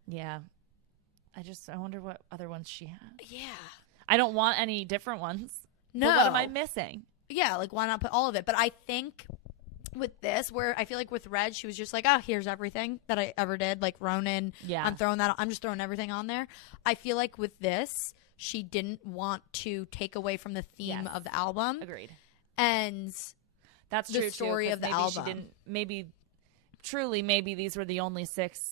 Yeah. I wonder what other ones she has. Yeah. I don't want any different ones. No. But what am I missing? Yeah, like why not put all of it? But I think with this, where I feel like with Red, she was just like, oh, here's everything that I ever did. Like Ronan, Yeah. I'm just throwing everything on there. I feel like with this, she didn't want to take away from the theme of the album. Agreed. And that's the true story too, of the maybe album. She didn't, maybe these were the only 6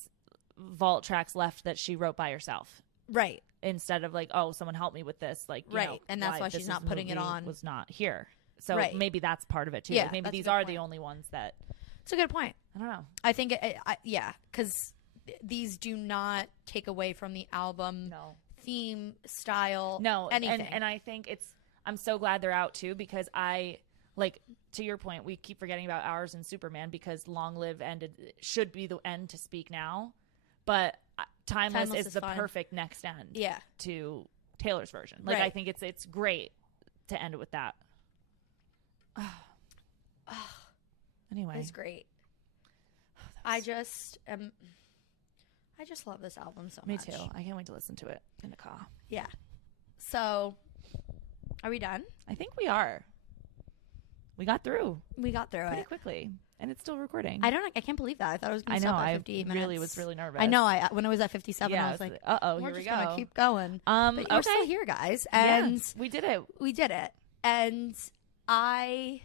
vault tracks left that she wrote by herself. Right. Instead of like, oh, someone help me with this. Like, you know, and that's why she's not putting it on. Was not here. So maybe that's part of it too. Yeah, Like maybe these are the only ones that. It's a good point. I don't know. I think, because these do not take away from the album theme, style, anything. And I think I'm so glad they're out too, because like, to your point, we keep forgetting about Ours and Superman because Long Live should be the end to Speak Now. But Timeless is the perfect next end to Taylor's version. Like, I think it's great to end it with that. Anyway. It's great. I just love this album so much. Me too. I can't wait to listen to it in the car. Yeah. So, are we done? I think we are. We got through. We got through pretty it quickly, and it's still recording. I can't believe that. I thought it was going to stop at 58 minutes. I really was really nervous. I know. When it was at 57, I was like, "Uh-oh, we're here we just go." Gonna keep going. But we're still here, guys, and we did it. We did it, and I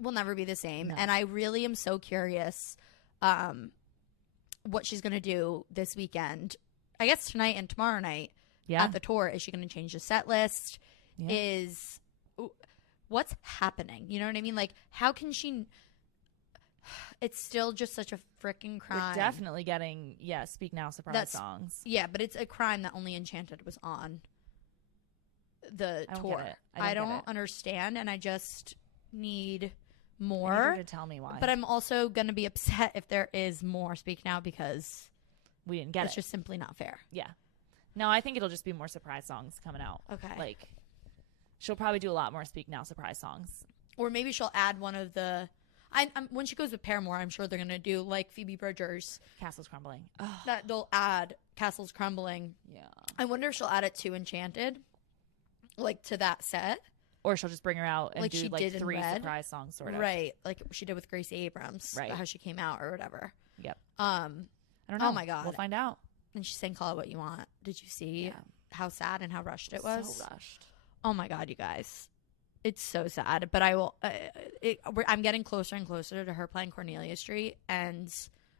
will never be the same. No. And I really am so curious, what she's going to do this weekend. I guess tonight and tomorrow night at the tour. Is she going to change the set list? Yeah. What's happening? You know what I mean? Like, how can she? It's still just such a freaking crime. We're definitely getting Speak Now surprise songs. Yeah, but it's a crime that only Enchanted was on the tour. I don't understand, and I just need more. I need her to tell me why. But I'm also gonna be upset if there is more Speak Now because we didn't get it. It's just simply not fair. Yeah. No, I think it'll just be more surprise songs coming out. Okay. Like, she'll probably do a lot more Speak Now surprise songs. Or maybe she'll add one of the... when she goes with Paramore, I'm sure they're going to do, like, Phoebe Bridgers. Castles Crumbling. That they'll add Castles Crumbling. Yeah. I wonder if she'll add it to Enchanted, like, to that set. Or she'll just bring her out and like do, she like, did 3 surprise songs, sort of. Right. Like she did with Gracie Abrams. Right. How she came out or whatever. Yep. I don't know. Oh, my God. We'll find out. And she sang Call It What You Want. Did you see how sad and how rushed it was? So rushed. Oh, my God, you guys. It's so sad, but I will. I'm getting closer and closer to her playing Cornelia Street, and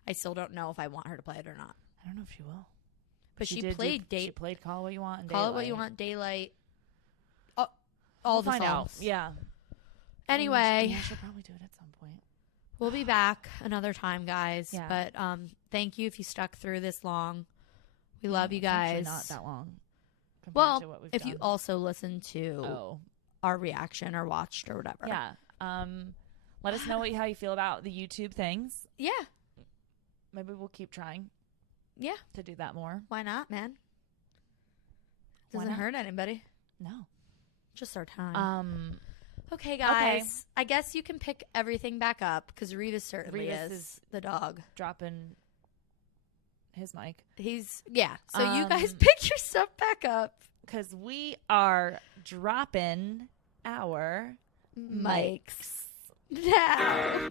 I still don't know if I want her to play it or not. I don't know if she will, but she played She played Call It What You Want. And Call It What You Want, Daylight. All the songs. Out. Yeah. Anyway, she'll probably do it at some point. We'll be back another time, guys. Yeah. But thank you if you stuck through this long. We love you guys. Not that long. Well, to what we've if done. you also listened to our reaction or watched or whatever. Yeah. Let us know how you feel about the YouTube things. Yeah. Maybe we'll keep trying. Yeah. To do that more. Why not, man? Doesn't hurt anybody. No. Just our time. Okay, guys. Okay. I guess you can pick everything back up because Revis certainly is the dog. Dropping his mic. So you guys pick your stuff back up. Because we are dropping our mics now.